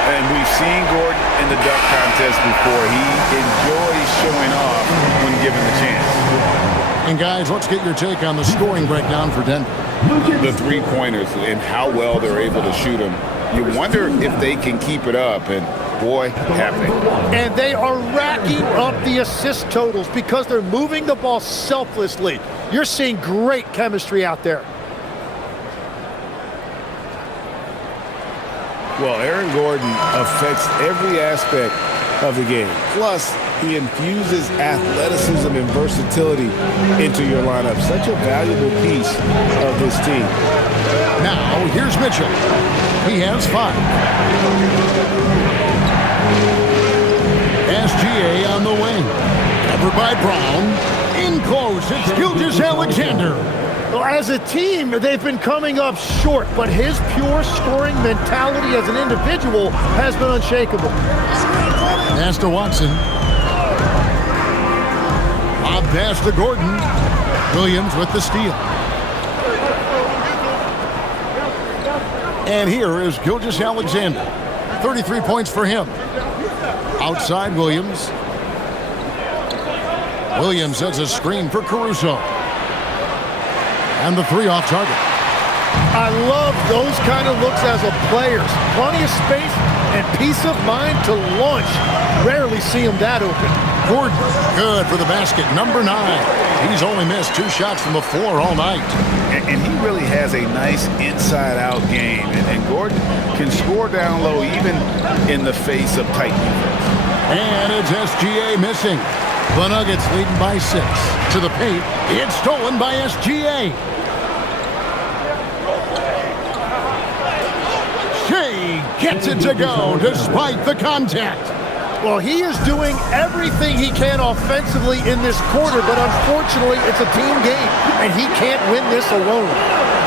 And we've seen Gordon in the dunk contest before. He enjoys showing off when given the chance. And guys, let's get your take on the scoring breakdown for Denver. The three-pointers and how well they're able to shoot them. You wonder if they can keep it up, and boy, have they. And they are racking up the assist totals because they're moving the ball selflessly. You're seeing great chemistry out there. Well, Aaron Gordon affects every aspect of the game. Plus, he infuses athleticism and versatility into your lineup. Such a valuable piece of this team. Now, here's Mitchell. He has 5. SGA on the wing. Covered by Brown. In close, it's Gilgeous-Alexander. Well, as a team, they've been coming up short, but his pure scoring mentality as an individual has been unshakable. Pass to Watson. Lob pass to Gordon. Williams with the steal. And here is Gilgeous-Alexander. 33 points for him. Outside Williams. Williams sets a screen for Caruso. And the 3 off target. I love those kind of looks as a player. Plenty of space and peace of mind to launch. Rarely see him that open. Gordon, good for the basket, number 9. He's only missed 2 shots from the floor all night. And he really has a nice inside-out game. And Gordon can score down low even in the face of tight defense. And it's SGA missing. The Nuggets leading by 6. To the paint, it's stolen by SGA. Shai Gets it to go despite the contact. Well, he is doing everything he can offensively in this quarter, but unfortunately, it's a team game, and he can't win this alone.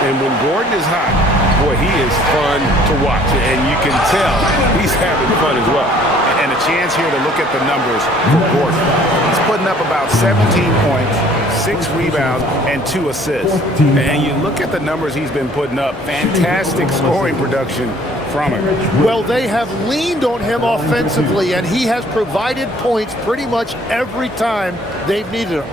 And when Gordon is hot, boy, he is fun to watch, and you can tell he's having fun as well. And a chance here to look at the numbers for Gordon. He's putting up about 17 points, 6 rebounds, and 2 assists. And you look at the numbers he's been putting up, fantastic scoring production from him. Well, they have leaned on him offensively, and he has provided points pretty much every time they've needed him.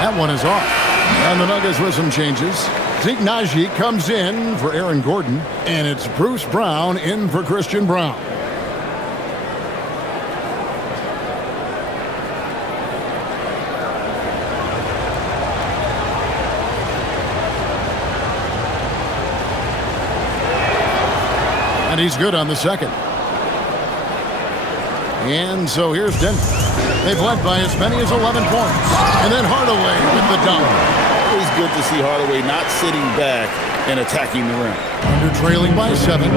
That one is off. And the Nuggets with some changes. Zeke Naji comes in for Aaron Gordon, and it's Bruce Brown in for Christian Brown. And he's good on the second. And so here's Denver. They've led by as many as 11 points. And then Hardaway with the dunk. Always good to see Hardaway not sitting back and attacking the rim. Under trailing by 7.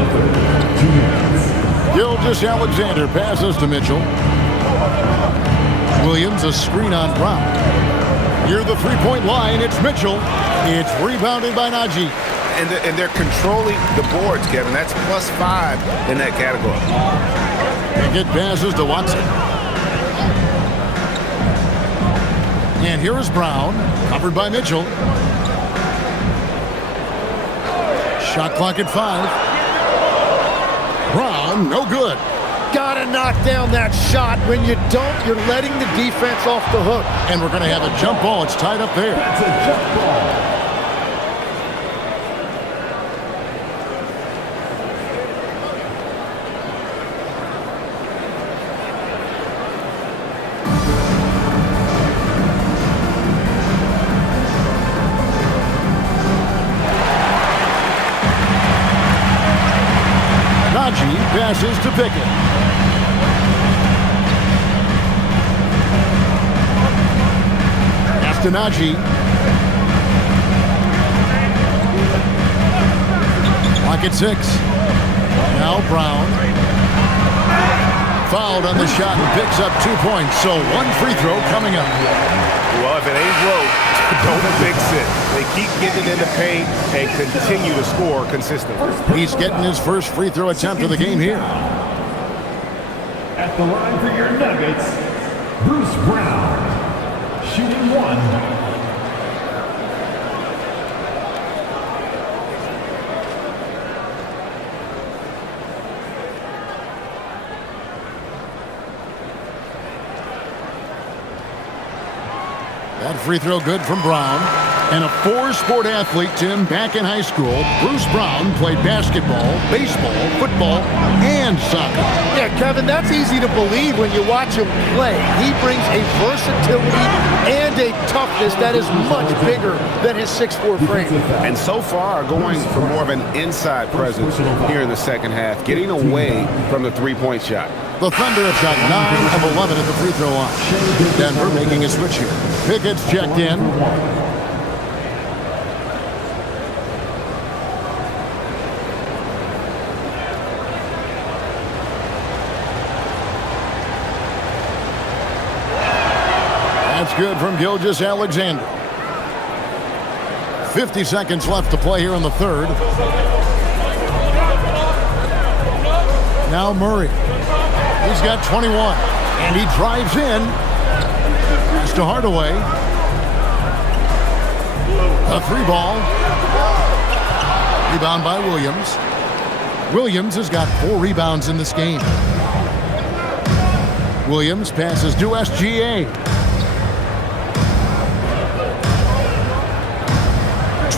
Gilgeous-Alexander passes to Mitchell. Williams a screen on Brown. Near the three-point line, it's Mitchell. It's rebounded by Naji. And they're controlling the boards, Kevin. That's +5 in that category. Pickett passes to Watson. And here is Brown, covered by Mitchell. Shot clock at 5. Brown, no good. Gotta knock down that shot. When you don't, you're letting the defense off the hook. And we're going to have a jump ball. It's tied up there. That's a jump ball. Passes to Pickett. Pass to Naji. Clock at 6. Now Brown. Fouled on the shot and picks up 2 points. So 1 free throw coming up. Well, if it ain't broke, don't fix it. They keep getting it in the paint and continue to score consistently. He's getting his first free throw attempt of the game here. At the line for your Nuggets, Bruce Brown, shooting 1. That free throw good from Brown. And a 4-sport athlete, Tim, back in high school. Bruce Brown played basketball, baseball, football, and soccer. Yeah, Kevin, that's easy to believe when you watch him play. He brings a versatility and a toughness that is much bigger than his 6'4" frame. And so far, going for more of an inside presence here in the second half, getting away from the three-point shot. The Thunder have shot 9 of 11 at the free throw line. Denver making a switch here. Pickett's checked in. That's good from Gilgeous-Alexander. 50 seconds left to play here in the third. Now Murray. He's got 21, and he drives in. Pass to Hardaway. A 3-ball. Rebound by Williams. Williams has got 4 rebounds in this game. Williams passes to SGA.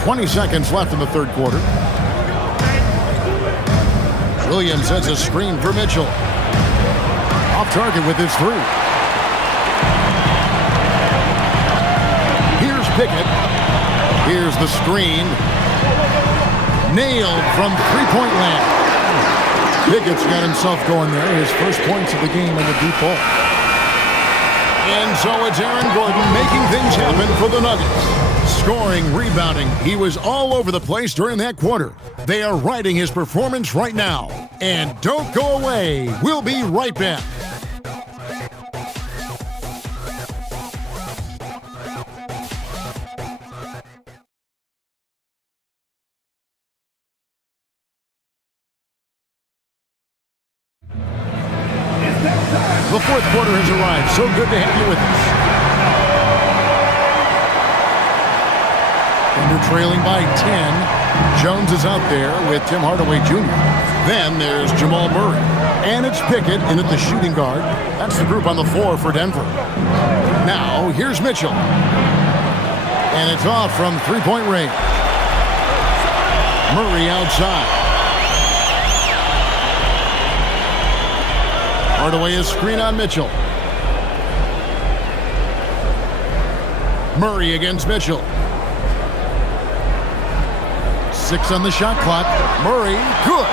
20 seconds left in the third quarter. Williams has a screen for Mitchell. Off target with his 3. Here's Pickett. Here's the screen. Nailed from three-point land. Pickett's got himself going there. His first points of the game in the deep ball. And so it's Aaron Gordon making things happen for the Nuggets. Scoring, rebounding, he was all over the place during that quarter. They are riding his performance right now. And don't go away. We'll be right back. The fourth quarter has arrived. So good to have you with us. And they're trailing by 10. Jones is out there with Tim Hardaway Jr. Then there's Jamal Murray. And it's Pickett in at the shooting guard. That's the group on the floor for Denver. Now, here's Mitchell. And it's off from three-point range. Murray outside. Hardaway is screen on Mitchell. Murray against Mitchell. 6 on the shot clock. Murray, good.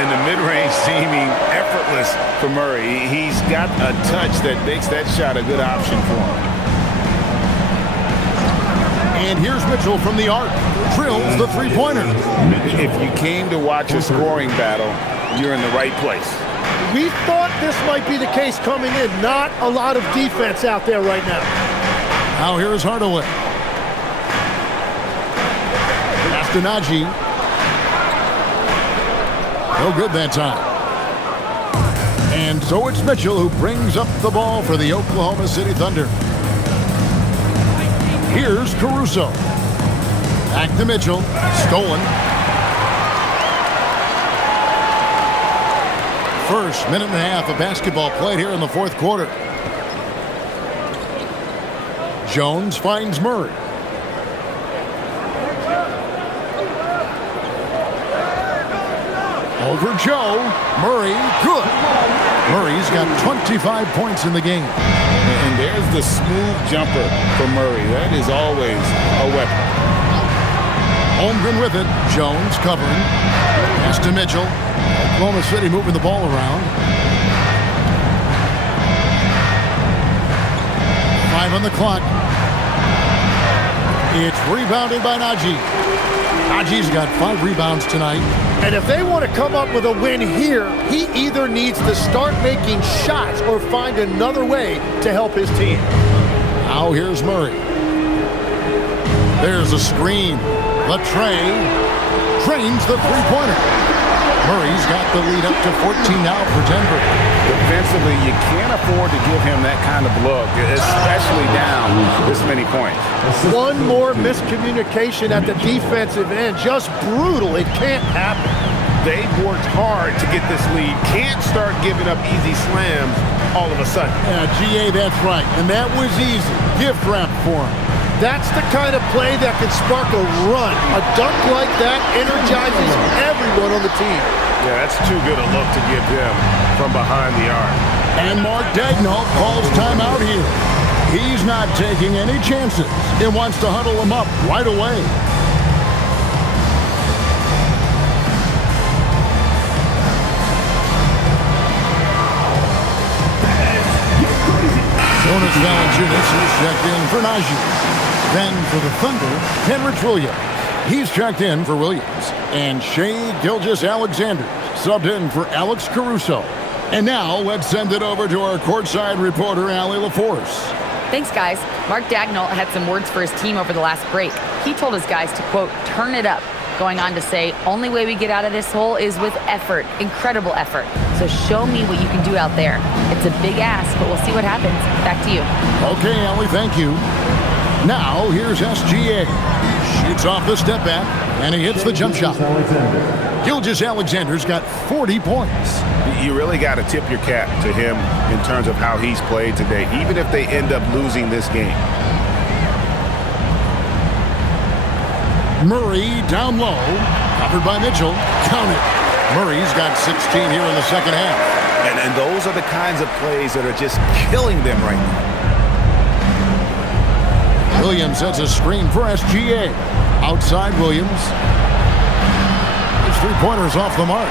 And the mid-range seeming effortless for Murray. He's got a touch that makes that shot a good option for him. And here's Mitchell from the arc. Drills the three-pointer. If you came to watch a scoring battle, you're in the right place. We thought this might be the case coming in. Not a lot of defense out there right now. Now here's Hardaway. Pass to Najee. No good that time. And so it's Mitchell who brings up the ball for the Oklahoma City Thunder. Here's Caruso. Back to Mitchell. Stolen. First minute and a half of basketball played here in the fourth quarter. Jones finds Murray. Over Joe. Murray, good. Murray's got 25 points in the game. And there's the smooth jumper for Murray. That is always a weapon. Holmgren with it. Jones covering. Pass to Mitchell. Oklahoma City moving the ball around. 5 on the clock. It's rebounded by Najee. Najee's got 5 rebounds tonight. And if they want to come up with a win here, he either needs to start making shots or find another way to help his team. Now here's Murray. There's a screen. Latrey drains the three-pointer. Murray's got the lead up to 14 now for Denver. Defensively, you can't afford to give him that kind of look, especially down this many points. One more miscommunication at the defensive end. Just brutal. It can't happen. They've worked hard to get this lead. Can't start giving up easy slams all of a sudden. Yeah, GA, that's right. And that was easy. Gift wrap for him. That's the kind of play that can spark a run. A dunk like that energizes everyone on the team. Yeah, that's too good a look to give them from behind the arc. And Mark Daigneault calls timeout here. He's not taking any chances. He wants to huddle him up right away. Jonas Valanciunas is checked in for Najee. Then for the Thunder, Kenrich Williams. He's checked in for Williams. And Shai Gilgeous-Alexander subbed in for Alex Caruso. And now let's send it over to our courtside reporter, Allie LaForce. Thanks, guys. Mark Daigneault had some words for his team over the last break. He told his guys to, quote, turn it up, going on to say, only way we get out of this hole is with effort, incredible effort. So show me what you can do out there. It's a big ask, but we'll see what happens. Back to you. Okay, Allie, thank you. Now, here's SGA. Shoots off the step back, and he hits the jump shot. Gilgeous-Alexander's got 40 points. You really got to tip your cap to him in terms of how he's played today, even if they end up losing this game. Murray down low, covered by Mitchell. Count it. Murray's got 16 here in the second half. And those are the kinds of plays that are just killing them right now. Williams sets a screen for SGA. Outside Williams. His three-pointer's off the mark.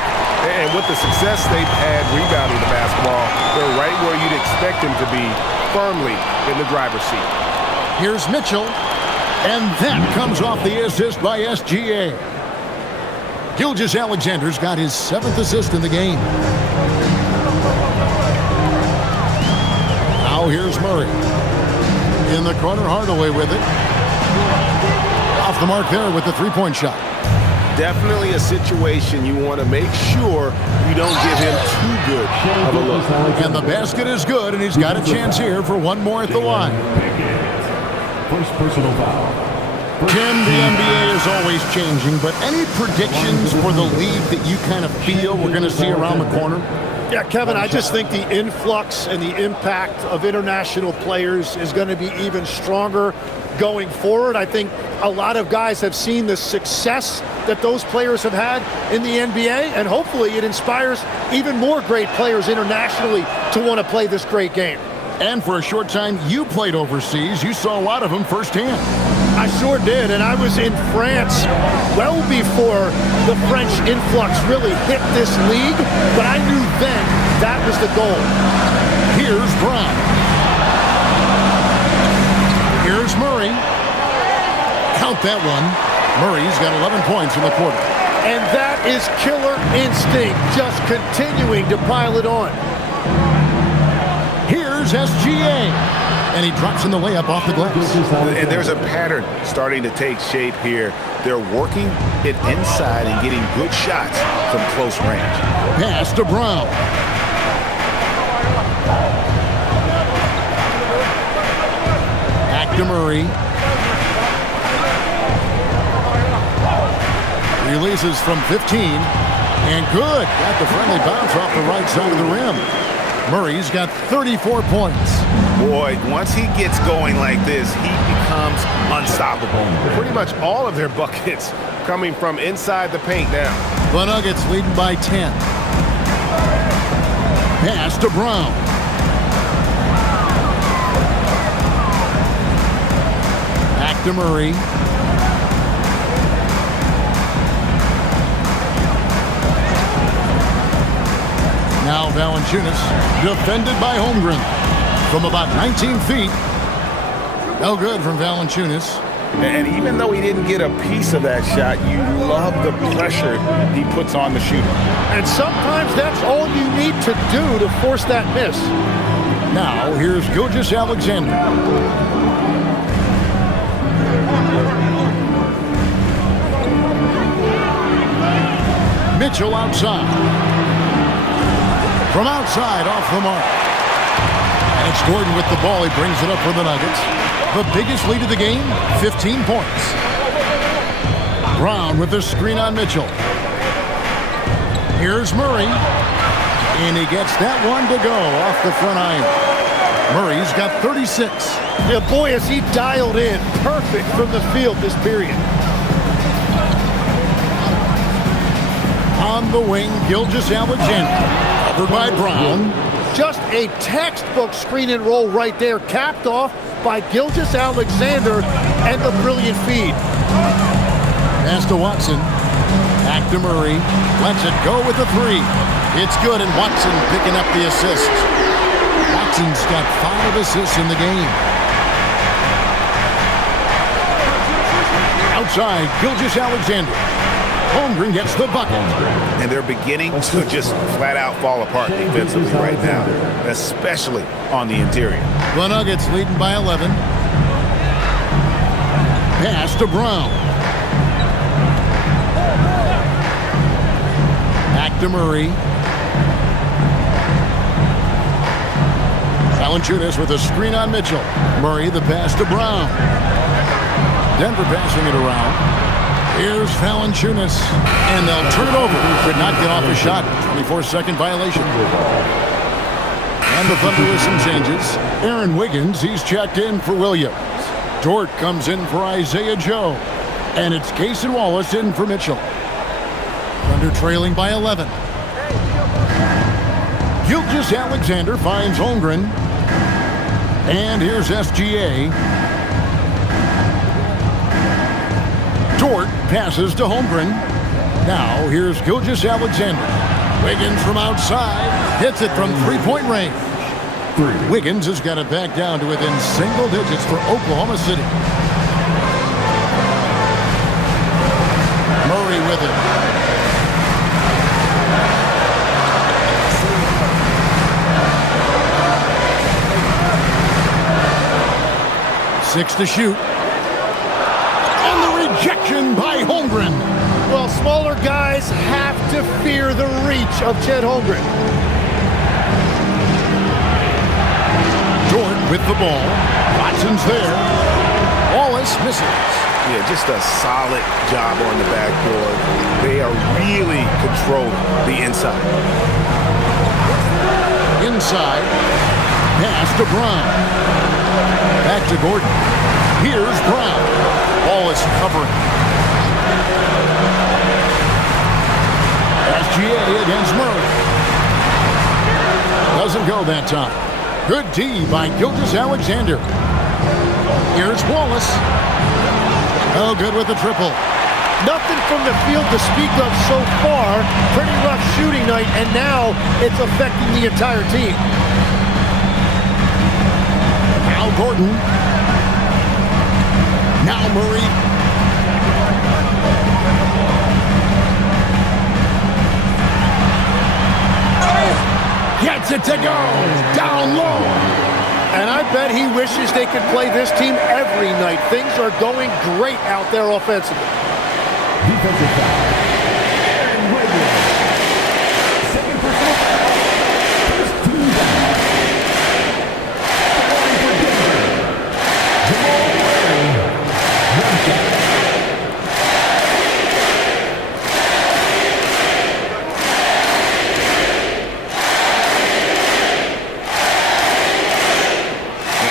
And with the success they've had rebounding the basketball, they're right where you'd expect them to be, firmly in the driver's seat. Here's Mitchell, and that comes off the assist by SGA. Gilgeous-Alexander's got his 7th assist in the game. Now here's Murray. In the corner, Hardaway with it. Off the mark there with the three-point shot. Definitely a situation you want to make sure you don't give him too good of a look. And the basket is good, and he's got a chance here for one more at the line. First personal foul. Tim, the NBA is always changing, but any predictions for the league that you kind of feel we're going to see around the corner? Yeah, Kevin, I just think the influx and the impact of international players is going to be even stronger going forward. I think a lot of guys have seen the success that those players have had in the NBA, and hopefully it inspires even more great players internationally to want to play this great game. And for a short time, you played overseas. You saw a lot of them firsthand. I sure did, and I was in France well before the French influx really hit this league, but I knew then that was the goal. Here's Brown. Here's Murray. Count that one. Murray's got 11 points in the quarter. And that is killer instinct, just continuing to pile it on. Here's SGA. And he drops in the layup off the glass. And there's a pattern starting to take shape here. They're working it inside and getting good shots from close range. Pass to Brown. Back to Murray. Releases from 15. And good. Got the friendly bounce off the right side of the rim. Murray's got 34 points. Boy, once he gets going like this, he becomes unstoppable. Pretty much all of their buckets coming from inside the paint now. The Nuggets leading by 10. Pass to Brown. Back to Murray. Now Valanciunas, defended by Holmgren from about 19 feet. No good from Valanciunas. And even though he didn't get a piece of that shot, you love the pressure he puts on the shooter. And sometimes that's all you need to do to force that miss. Now here's Gilgeous-Alexander. Mitchell outside. From outside, off the mark. And it's Gordon with the ball. He brings it up for the Nuggets. The biggest lead of the game, 15 points. Brown with the screen on Mitchell. Here's Murray. And he gets that one to go off the front iron. Murray's got 36. Yeah, boy, is he dialed in. Perfect from the field this period. On the wing, Gilgeous-Alexander. Covered by Brown. Just a textbook screen and roll right there, capped off by Gilgeous-Alexander and the brilliant feed. Pass to Watson. Back to Murray. Lets it go with the three. It's good, and Watson picking up the assist. Watson's got 5 assists in the game. Outside, Gilgeous-Alexander. Holmgren gets the bucket. And they're beginning to just flat out fall apart defensively right now, especially on the interior. The Nuggets leading by 11. Pass to Brown. Back to Murray. Valanciunas with a screen on Mitchell. Murray the pass to Brown. Denver passing it around. Here's Valanciunas, and they'll turn it over. Could not get off a shot. 24-second violation. And the Thunder with some changes. Aaron Wiggins, he's checked in for Williams. Dort comes in for Isaiah Joe. And it's Cason Wallace in for Mitchell. Thunder trailing by 11. Gilgeous-Alexander finds Holmgren. And here's SGA. Dort passes to Holmgren. Now here's Gilgeous-Alexander. Wiggins from outside hits it from three-point range. Wiggins has got it back down to within single digits for Oklahoma City. Murray with it. Six to shoot. And the rejection by Holmgren. Well, smaller guys have to fear the reach of Chet Holmgren. Dort with the ball. Watson's there. Wallace misses. Yeah, just a solid job on the backboard. They are really controlling the inside. Inside. Pass to Brown. Back to Gordon. Here's Brown. Wallace covering. SGA against Murray. Doesn't go that time. Good D by Gilgeous-Alexander. Here's Wallace. Oh, good with the triple. Nothing from the field to speak of so far. Pretty rough shooting night, and now it's affecting the entire team. Now Gordon. Now Murray. Gets it to go. Down low. And I bet he wishes they could play this team every night. Things are going great out there offensively. Defensive foul. Aaron Wiggins. Second personal foul. First team foul. Scoring for Denver. Jamal Murray. One shot.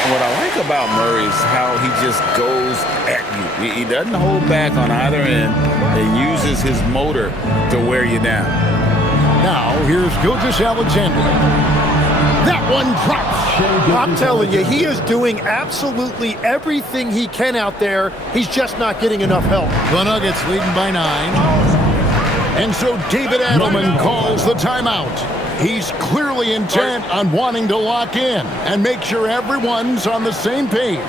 What I like about Murray is how he just goes at you. He doesn't hold back on either end and uses his motor to wear you down. Now here's Gilgeous-Alexander. That one drops. I'm telling you, he is doing absolutely everything he can out there. He's just not getting enough help. The Nuggets leading by 9. And so David Adelman calls the timeout. He's clearly intent on wanting to lock in and make sure everyone's on the same page.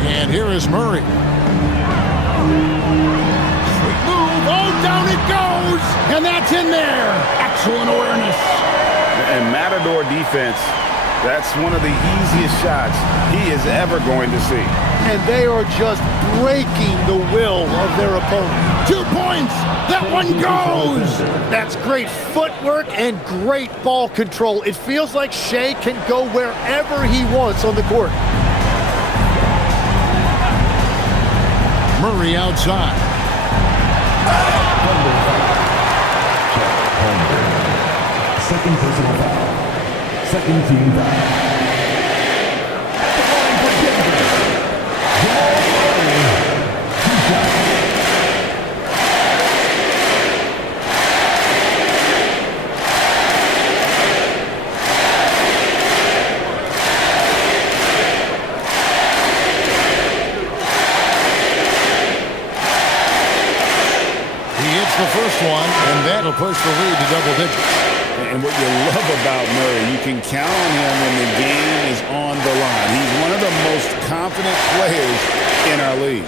And here is Murray. Sweet move. Oh, down it goes. And that's in there. Excellent awareness. And Matador defense, that's one of the easiest shots he is ever going to see. And they are just breaking the will of their opponent. 2 points. That one goes. That's great footwork and great ball control. It feels like Shea can go wherever he wants on the court. Murray outside. Second personal foul. Second team foul. Scoring for Denver. Jamal Murray. 2 shots. The first one, and that'll push the lead to double digits. And what you love about Murray, you can count on him when the game is on the line. He's one of the most confident players in our league.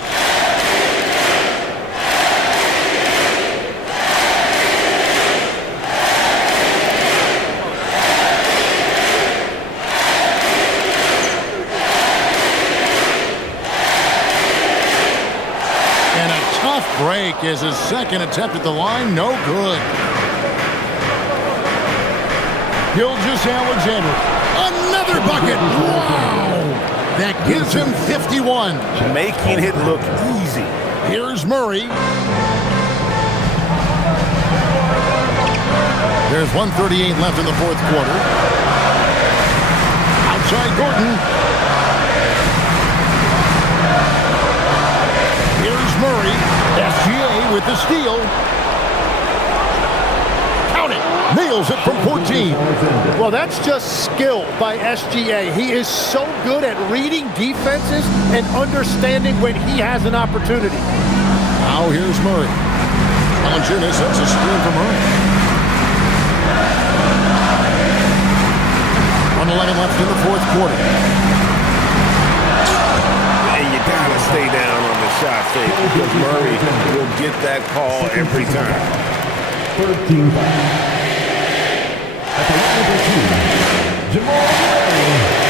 Break is his second attempt at the line. No good. Gilgeous-Alexander. Another bucket. Wow. That gives him 51. Making it look easy. Here's Murray. There's 1:38 left in the fourth quarter. Outside Gordon. Here's Murray. SGA with the steal. Count it. Nails it from 14. Well, that's just skill by SGA. He is so good at reading defenses and understanding when he has an opportunity. Now here's Murray. Valanciunas sets a screen for Murray. 1:11 left in the fourth quarter. And you gotta stay down on the shot fake because Murray will get that call every time. 13 at the number 2, Jamal Murray.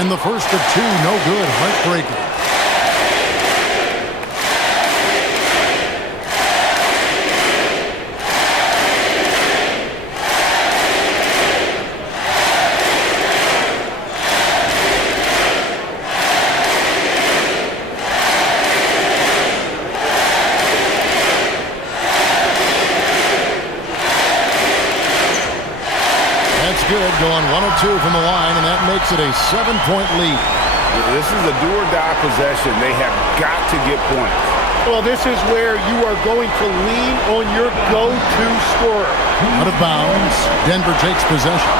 And the first of two, no good. Heartbreaker. Good, going 1 of 2 from the line, and that makes it a 7-point lead. This is a do-or-die possession. They have got to get points. Well, this is where you are going to lean on your go-to scorer. Out of bounds. Denver takes possession.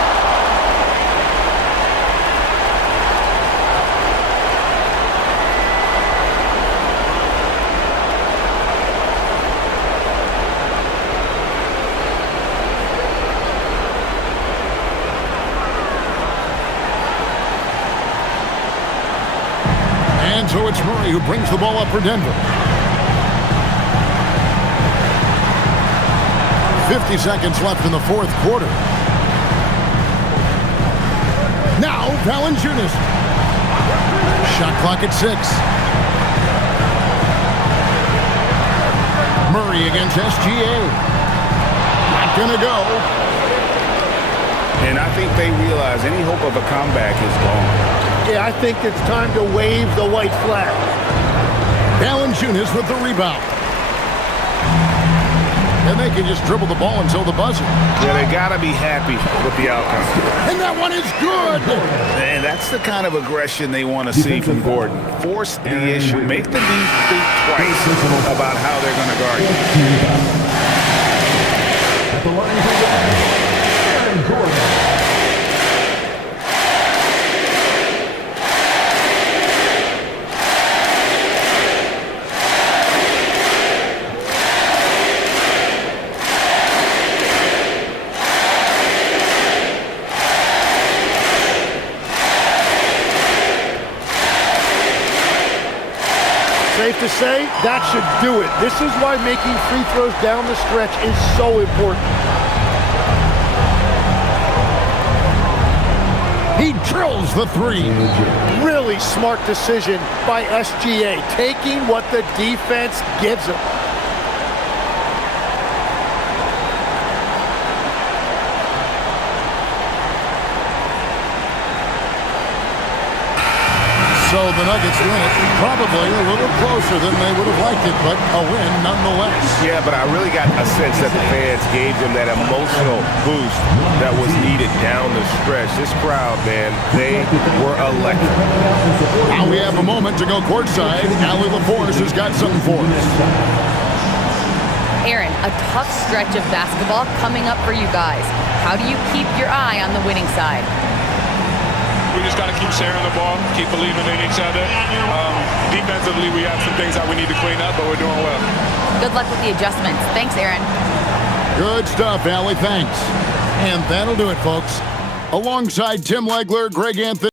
So it's Murray who brings the ball up for Denver. 50 seconds left in the fourth quarter. Now Valanciunas. Shot clock at 6. Murray against SGA. Not gonna go. And I think they realize any hope of a comeback is gone. Yeah, I think it's time to wave the white flag. Valanciunas with the rebound. And they can just dribble the ball until the buzzer. Yeah, they got to be happy with the outcome. And that one is good. And that's the kind of aggression they want to see from Gordon. Force the issue. Make the team think twice about how they're going to guard you. At the line for Aaron Gordon. Safe to say, that should do it. This is why making free throws down the stretch is so important. He drills the 3. Really smart decision by SGA, taking what the defense gives him. So the Nuggets win it, probably a little closer than they would have liked it, but a win nonetheless. Yeah, but I really got a sense that the fans gave them that emotional boost that was needed down the stretch. This crowd, man, they were electric. Now we have a moment to go courtside. Allie LaForce has got something for us. Aaron, a tough stretch of basketball coming up for you guys. How do you keep your eye on the winning side? We just got to keep sharing the ball, keep believing in each other. Defensively, we have some things that we need to clean up, but we're doing well. Good luck with the adjustments. Thanks, Aaron. Good stuff, Allie. Thanks. And that'll do it, folks. Alongside Tim Legler, Greg Anthony.